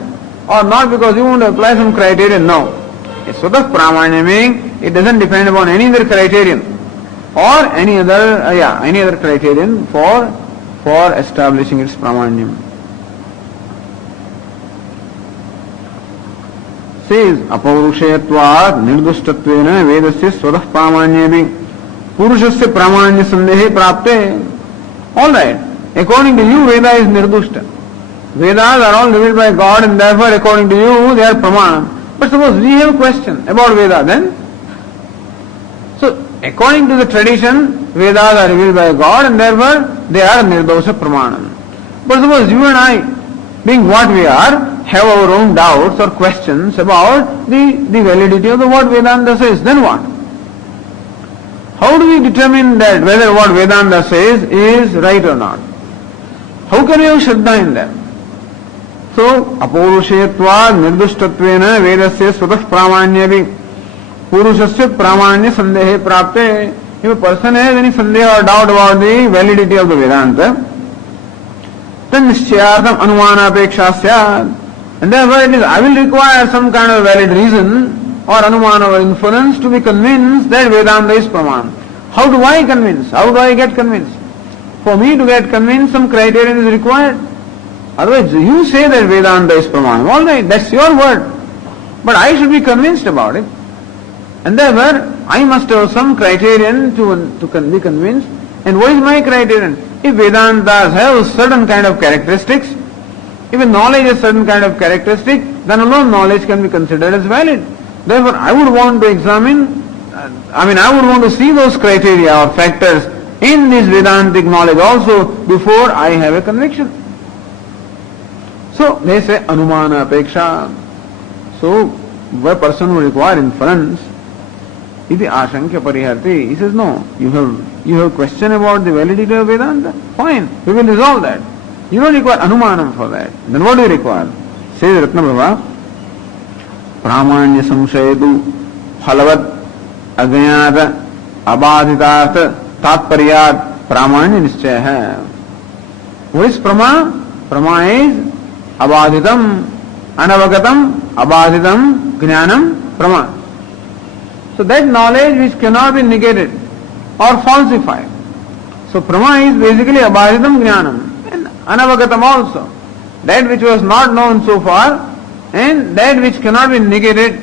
or not because you want to apply some criterion, no. A sort of Pramanya meaning, it doesn't depend upon any other criterion, or any other criterion for establishing its Pramanyam. Says, Apaurushayatvat nirdushtatvena vedasya svatah pramanyevi purushasya pramanya sandehe prapte. Alright. According to you, Veda is nirdushta. Vedas are all revealed by God, and therefore, according to you, they are pramana. But suppose we have a question about Veda, then? So, according to the tradition, Vedas are revealed by God, and therefore, they are nirdosha pramana. But suppose you and I, being what we are, have our own doubts or questions about the validity of the what Vedanta says, then what? How do we determine that whether what Vedanta says is right or not? How can we have Shraddha in that? So, Apaurushayatva nirdushtatvena vedasya svatah pramanyavi purushasya pramanya sandehe prapte. If a person has any sandeha or doubt about the validity of the Vedanta, then nischayartham anumana apeksha syad. And therefore it is, I will require some kind of valid reason or anumana or inference to be convinced that Vedanta is Pramana. How do I convince? How do I get convinced? For me to get convinced, some criterion is required. Otherwise, you say that Vedanta is Pramana. All right, that's your word. But I should be convinced about it. And therefore, I must have some criterion to be convinced. And what is my criterion? If Vedantas have certain kind of characteristics, if a knowledge has certain kind of characteristic, then alone knowledge can be considered as valid. Therefore, I would want to I would want to see those criteria or factors in this Vedantic knowledge also before I have a conviction. So, they say Anumana Apeksha. So, a person will require inference. Iti Ashankya Pariharti. He says, no, you have question about the validity of Vedanta? Fine, we will resolve that. You don't require Anumanam for that. Then what do you require? Says Ratnabhava, Pramanya samshayedu phalavat agnyata abadhitat tatparyat pramanya nischaya hai. What is Prama? Prama is abadhitam, anavagatam, abadhitam, jnanam, Prama. So So that knowledge which cannot be negated or falsified. So Prama is basically abharitam jnanam and anavagatam also. That which was not known so far and that which cannot be negated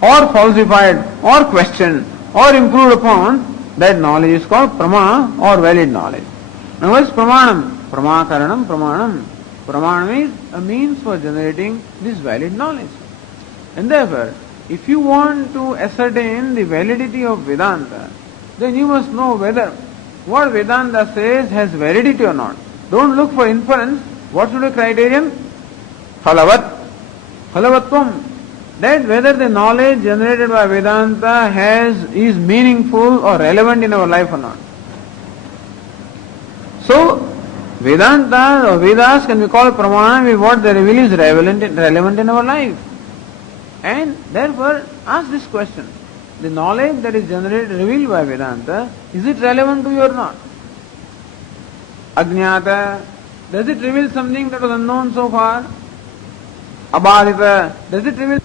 or falsified or questioned or improved upon, that knowledge is called Prama or valid knowledge. Now what is Pramanam? Pramakaranam Pramanam. Pramanam is a means for generating this valid knowledge. And therefore, if you want to ascertain the validity of Vedanta, then you must know whether what Vedanta says has validity or not. Don't look for inference. What should be criterion? Phalavat. Phalavatvam. That whether the knowledge generated by Vedanta is meaningful or relevant in our life or not. So, Vedanta or Vedas can be called Pramana if what they reveal is relevant in our life. And therefore, ask this question. The knowledge that is generated, revealed by Vedanta, is it relevant to you or not? Ajnata, does it reveal something that was unknown so far? Abhadita, does it reveal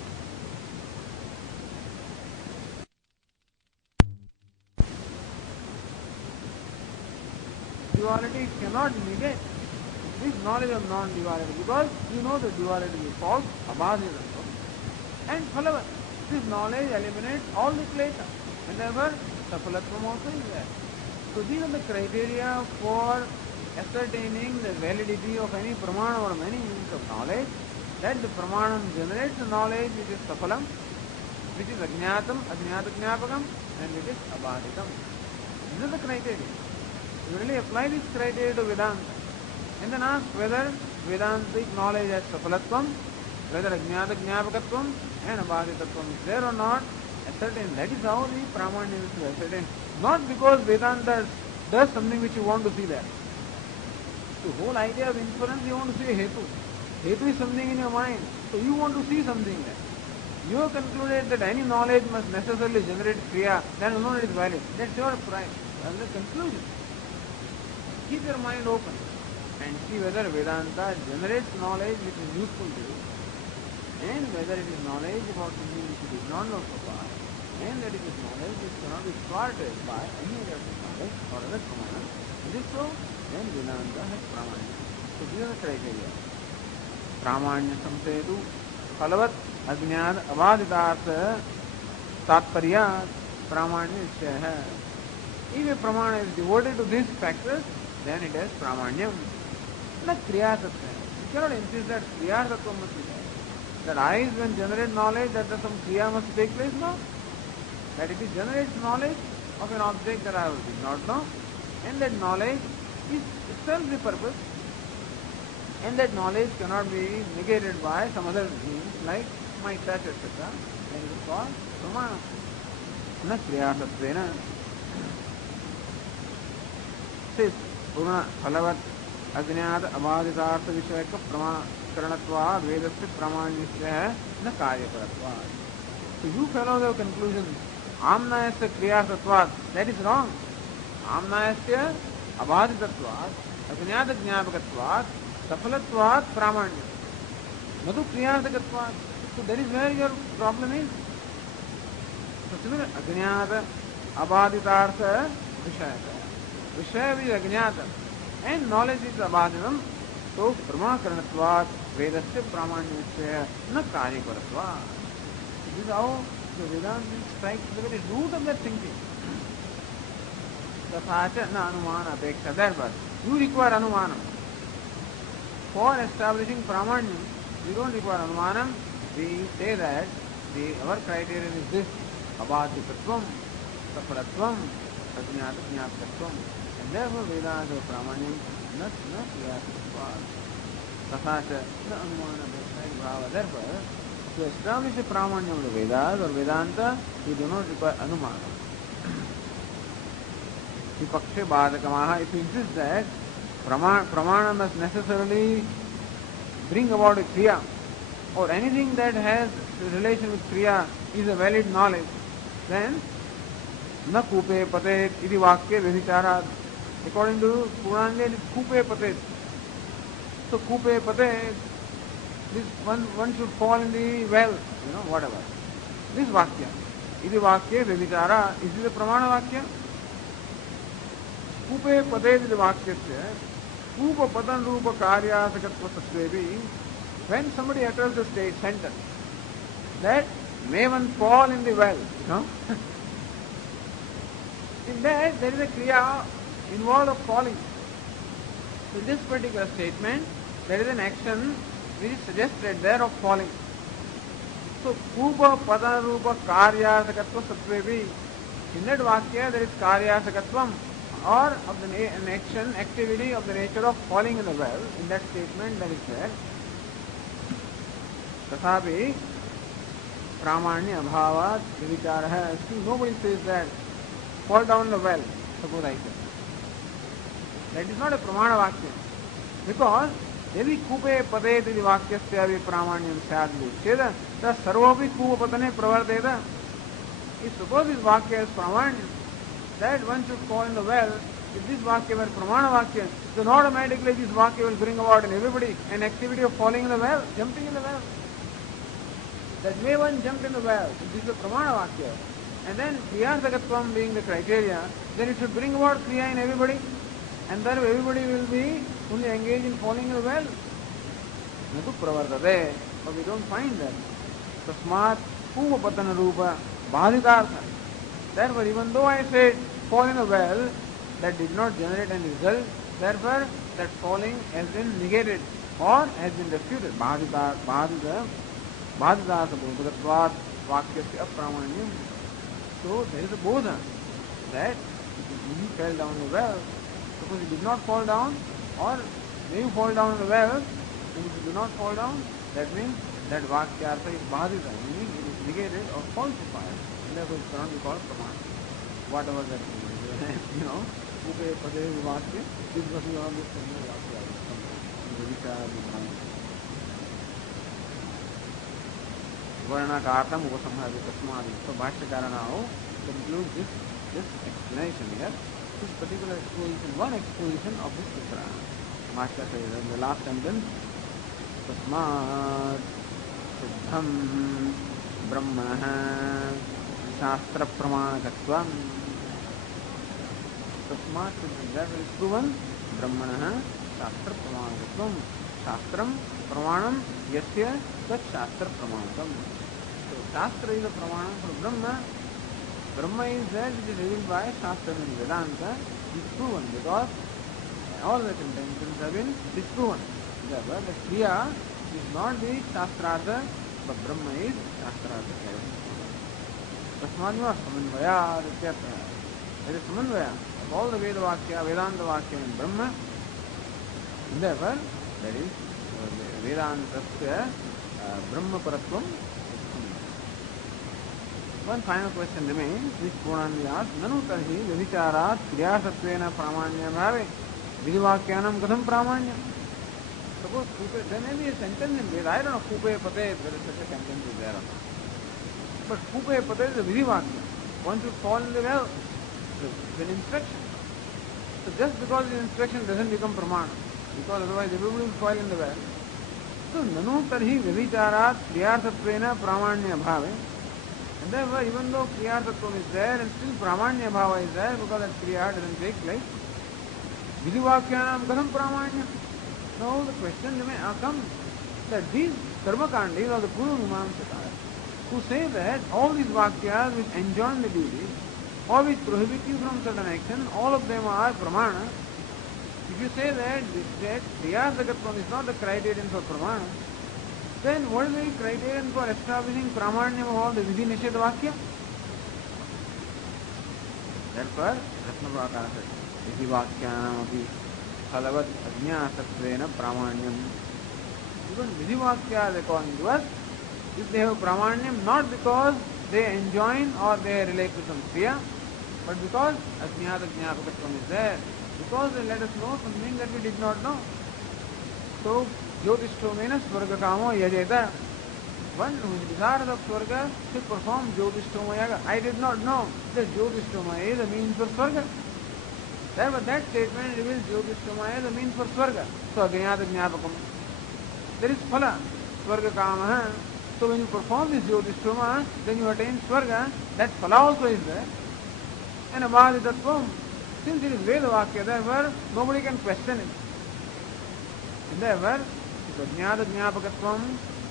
duality cannot negate this knowledge of non-duality because you know that duality is false, abhadita. And phalavat, this knowledge eliminates all the klesha. And therefore, safalatvam also is there. So these are the criteria for ascertaining the validity of any pramana or many means of knowledge. That the pramanam generates the knowledge which is safalam, which is ajñātam, ajñāta-jñāpakam, and which is abhaditam. These are the criteria. You really apply this criteria to Vedanta and then ask whether Vedantic knowledge has safalatvam, whether ajñāta-jñāpakatvam and abhaditatvam is there or not. Ascertain. That is how the pramanya is to ascertain. Not because Vedanta does something which you want to see there. The whole idea of inference, you want to see a hetu. Hetu is something in your mind. So you want to see something there. You have concluded that any knowledge must necessarily generate kriya, then alone it is valid. That's your pride. That's the conclusion. Keep your mind open and see whether Vedanta generates knowledge which is useful to you, and whether it is knowledge about something which you did not know so far, and that it is knowledge which cannot be thwarted by any other knowledge or other pramana. Is it so? Then Vedanta has pramanya. So these are the criteria. Pramanya samsetu phalavat ajñāta abhaditārtha tatparyāt pramanya ishya. If a pramana is devoted to these factors, then it has pramanyam. Not kriyatatva. You cannot insist that kriyatatva must be there. That eyes when generate knowledge, that some kriya must take place, no. That it generates knowledge of an object that I did not know, and that knowledge is itself the purpose, and that knowledge cannot be negated by some other means like my touch, etc. Then it is called pramana. Na kriyasatvena. Says Purna Phalavat Ajñāta Abhaditārtha Vishayaka Pramakaranatva Vedasya Pramanyasya Na Karyaparatva. So you fellows have conclusions. Amnayasya Kriyasatvat. That is wrong. Amnayasya Abhaditatvat Ajñāta Jñāpakatvat Safalatvat Pramanya. Nadu Kriyasakatvat. So that is where your problem is. So similar Ajñāta Abhaditārtha Vishayaka. Vishaya is ajñāta and knowledge is abhaditam. So Brahmakaranatvat Vedasya Pramanyasya Na Karyaparatvat. This is how the Vedanta strikes the very root of that thinking. Tathacha na anumana apeksha. Therefore, you require anumanam. For establishing pramanyam, you don't require anumanam. We say that our criterion is this: abhadikatvam, safalatvam, ajñāta-jñāpakatvam. And therefore Vedanta pramanyam na kriyasatvat. Tathacha na anumana apeksha bhava. Therefore, to establish a pramanyam of the Vedas or Vedanta, you do not require anumana. Vipakshe bhadakamaha. If you insist that pramana must necessarily bring about a kriya, or anything that has relation with kriya is a valid knowledge, then na kupe patet iti vakya vyabhicharat. According to Purana, it is kupe patet. So kupe patet, this one should fall in the well, whatever. This vakya. इति वाक्ये व्यभिचारा. Is it a pramana vakya? Kupe padet इति वाक्यस्य kupa padan rupa karyasakatva satvevi. When somebody utters the sentence that may one fall in the well, in that there is a kriya involved of falling. So in this particular statement, there is an action which is suggested there of falling. So kupa pada rupa karyasakatva satvevi. In that vakya there is karyasakatvam, or of an action, activity of the nature of falling in the well. In that statement that is there. Tathapi pramanya abhavat vicharaha. See, nobody says that fall down the well, suppose I say. That is not a pramana vakya. Because यदि कूपे पदे इति वाक्यस्यापि प्रामाण्यं स्यात् चेत् तत् सर्वोपि कूपपतने प्रवर्तेत. If suppose this vakya is pramanya, that one should fall in the well, if this vakya were pramana vakya, then automatically this vakya will bring about in everybody an activity of falling in the well, jumping in the well. That may one jump in the well, if this is a pramana vakya, and then kriyasakatvam being the criteria, then it should bring about kriya in everybody, and then everybody will be only engaged in falling in the well. Natu pravartate, but we don't find that. Tasmat puvapatana rupa bhaditartha. Therefore, even though I said fall in a well, that did not generate any result, therefore that falling has been negated or has been refuted. Bhaditartha bodhagatvat vakyasya apramanyam. So there is a bodha that he fell down the well. Suppose he did not fall down, or may you fall down in the well, and if you do not fall down, that means that vakyartha is bhadita, meaning it is negated or falsified. And therefore it cannot be called pramana. Whatever that means. Upe pade vakya, this was the only vakya. Varnakartam upasamhari tasmadi. So Bhashyakara now concludes this explanation here. This particular exposition, one exposition of this sutra. Master says in the last sentence, Tasmat Siddham Brahmanah Shastra Pramanakatvam. Tasmat Siddham, that is proven, Brahmanah Shastra Pramanakatvam. Shastram Pramanam Yasya Tat Shastra Pramanakam. So Shastra is a Pramanam for Brahma. Brahma is that which is revealed by Shastra and Vedanta, disproven, because all the contentions have been disproven. Therefore, the Kriya is not the Shastrartha, but Brahma is Shastrartha. Tasmadva Samanvaya Rityartha. There is Samanvaya of all the Veda Vakya, Vedanta Vakya in Brahma. Therefore, there is Vedantasya Brahma Paratvam. One final question remains, which Purnandi asks, Nanu tarhi vyabhicharat kriyasatvena pramanya bhave vidivakyanam katham pramanya. Suppose kupe, there may be a sentence in Veda, I don't know, kupe pate, whether such a sentence is there or not. But kupe pate is a vidivakya. One should fall in the well. It's an instruction. So just because the instruction doesn't become pramana, because otherwise everybody will fall in the well. So nanu tarhi vyabhicharat kriyasatvena pramanya bhave. And therefore, even though Kriya Tattvam is there, and still Pramanya Bhava is there, because that Kriya doesn't take place, Vidivakyanam Katham Pramanya. So the question may come that these Karmakandis or the Purva Mimamsakas, who say that all these Vakyas which enjoin the duty, or which prohibit you from certain action, all of them are Pramana. If you say that Kriya Sagatvam is not the criterion for Pramana, then what is the criterion for establishing pramanyam of all the Vidhi Nishedha Vakya? Therefore, Ratnavakara says, Vidhi Vakyanam api phalavat ajñāsatvena pramanyam. Even Vidhi Vakyas according to us, if they have pramanyam, not because they enjoin or they relate to some kriya, but because ajñāta jñāpakatvam is there, because they let us know something that we did not know. So, Jyotishtomena Swargakamo Yajeta. One who is desirous of Swarga should perform Jyotishthoma Yaga. I did not know that Jyotishthoma is a means for Swarga. Therefore, that statement reveals Jyotishthoma is a means for Swarga. So, Agnyata Jnapakam. There is Phala, Swarga Kamaha. So when you perform this Jyotishtoma, then you attain Swarga, that phala also is there. And Abhaditatvam, since it is Veda Vakya, therefore nobody can question it. And therefore, Jnata Jnapakatvam,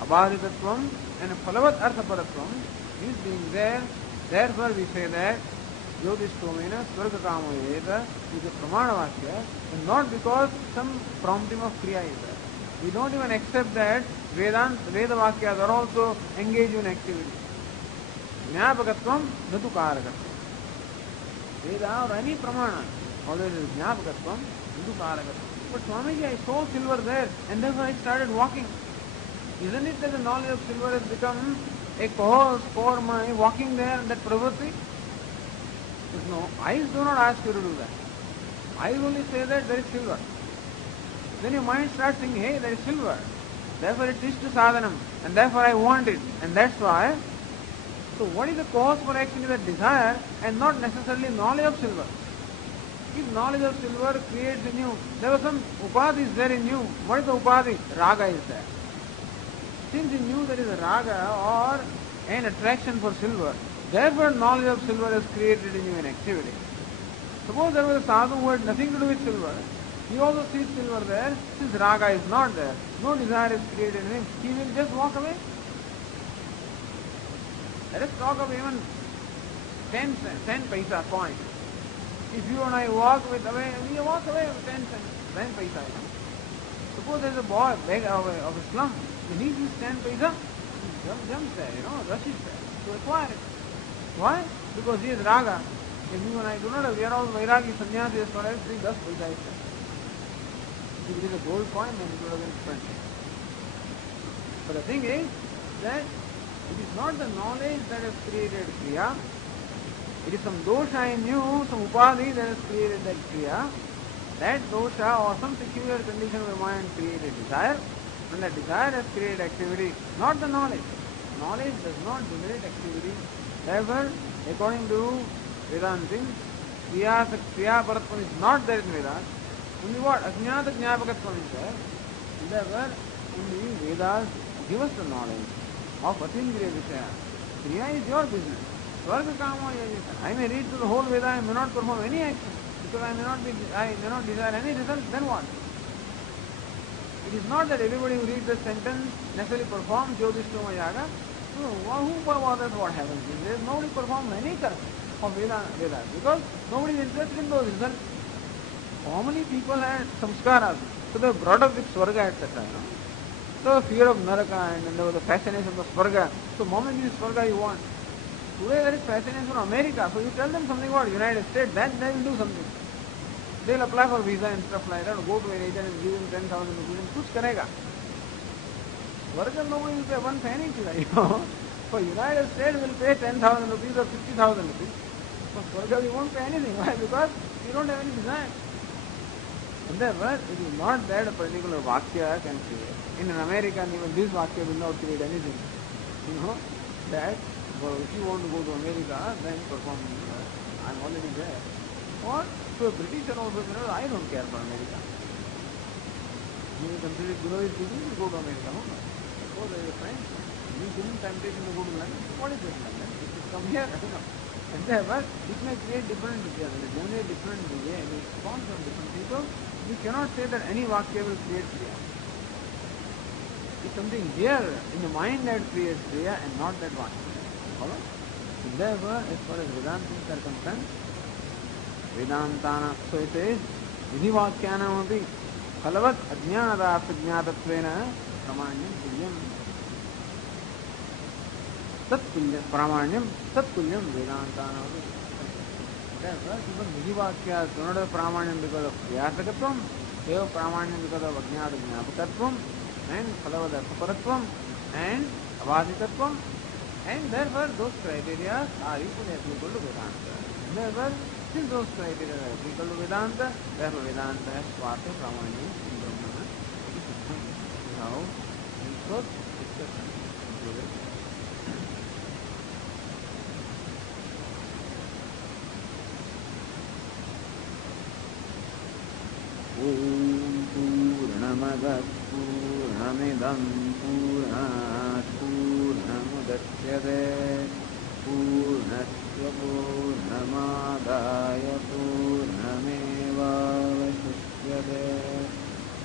Abhaditatvam, and Phalavat Arthaparatvam is being there. Therefore we say that Jyotishtomena Swarga Kamayeta is a Pramana Vakya, and not because some prompting of Kriya is there. We don't even accept that Veda Vakyas are also engaged in activity. Jnapakatvam, natu karakatvam. Veda or any Pramana, although it is Jnapakatvam, natu karakatvam. But Swamiji, I saw silver there, and therefore I started walking. Isn't it that the knowledge of silver has become a cause for my walking there and that pravritti? No, eyes do not ask you to do that. Eyes only say that there is silver. Then your mind starts thinking, hey, there is silver. Therefore it is to sadhanam, and therefore I want it, and that's why. So what is the cause for actually that desire and not necessarily knowledge of silver? If knowledge of silver creates in you, there was some upadhi is there in you. What is the upadhi? Raga is there. Since in you there is a raga or an attraction for silver, therefore knowledge of silver has created in you an activity. Suppose there was a sadhu who had nothing to do with silver. He also sees silver there. Since raga is not there, no desire is created in him, he will just walk away. Let us talk of even 10 paisa coin. If you and I walk with away, we walk away with 10 paisa. Suppose there is a boy beg of a slum. When he sees 10 paisa, he jumps there, rushes there to acquire it. Why? Because he is raga. If you and I do not have, we are all vairagi sannyasi as far as 10 paisa is there. If it is a gold coin, then it would have been spent. But the thing is that it is not the knowledge that has created kriya. It is some dosha in you, some upadhi that has created that kriya. That dosha or some peculiar condition of the mind created desire, and that desire has created activity, not the knowledge. Knowledge does not generate activity. Therefore, according to Vedantin, kriya paratvam is not there in Vedas. Only what? Ajnata Jnapakatvam is there. And therefore, only Vedas give us the knowledge of Atindriya Vishaya. Kriya is your business. Swarga Kama Yajita. I may read through the whole Veda, I may not perform any action, because I may not desire any result, then what? It is not that everybody who reads the sentence necessarily performs Jyotishtoma Yaga. So, who bothers what happens? There is nobody performs any karma of Vedas, because nobody is interested in those results. Formerly people had samskaras, so they were brought up with Swarga, etc. So fear of Naraka, and then there was the fascination of Swarga. So moment is Swarga you want. Today there is fascination from America, so you tell them something about United States, then they will do something. They will apply for visa and stuff like that, or go to an agent and give him 10,000 rupees and kuch karega. Swarga nobody will pay one penny to that, For United States will pay 10,000 rupees or 50,000 rupees. For Swarga we won't pay anything. Why? Because we don't have any desire. And therefore, it is not that a particular Vakya can create. In an American, even this Vakya will not create anything. That if you want to go to America, then perform, I'm already there. Or to a Britisher also, I don't care for America. You consider it below his duty to go to America. Suppose there is a friend, you give him temptation to go to London. What is this London? It should come here. And therefore, it may create different generate different response from different people. We cannot say that any Vakya will create Kriya. It's something here in the mind that creates Kriya and not that Vakya. Follow? And therefore, as far as Vedantins are concerned, Vedantana, so it is, Vidhi Vakyanam api, Phalavat Ajnanada Prajnatatvena Pramanyam Tulyam. Tattulyam, Pramanyam, Tattulyam Vedantana api. Therefore, even Vidhi Vakyas do not have Pramanyam because of Kriyasakatvam, they have Pramanyam because of Ajnata Jnapakatvam, and Phalavat Arthaparatvam, and Avaditatvam, and therefore those criteria are equally applicable to Vedanta. And therefore, since those criteria are applicable to Vedanta, therefore Vedanta has Swata Pramanyam in Brahma. This is how this was discussed. Om Purnamada Purnamidam Purnat Purnamidam vasishyate purnasya purnamādāya purnamevāvasishyate.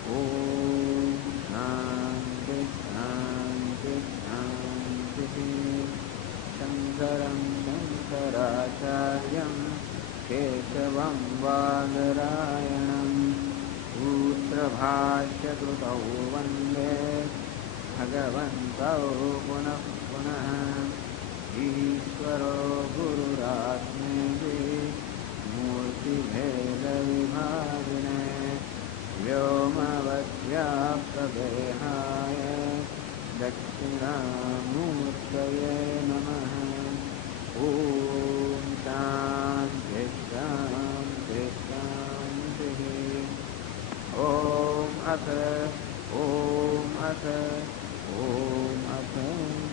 Om Shanti Shanti Shanti. Shankaram Shankaracharyam Keshavam Vādarayanam Sūtra Bhāshyakritau Vande Bhagavantau Punah Punah. Ishvaro Gururātmeti Murti Bheda Vibhājane Vyomavasyapta Dehāya Dakshinamurtaye Namaha. Om Shanti Shanti Shanti. Om Atha Om Atha Om Atha.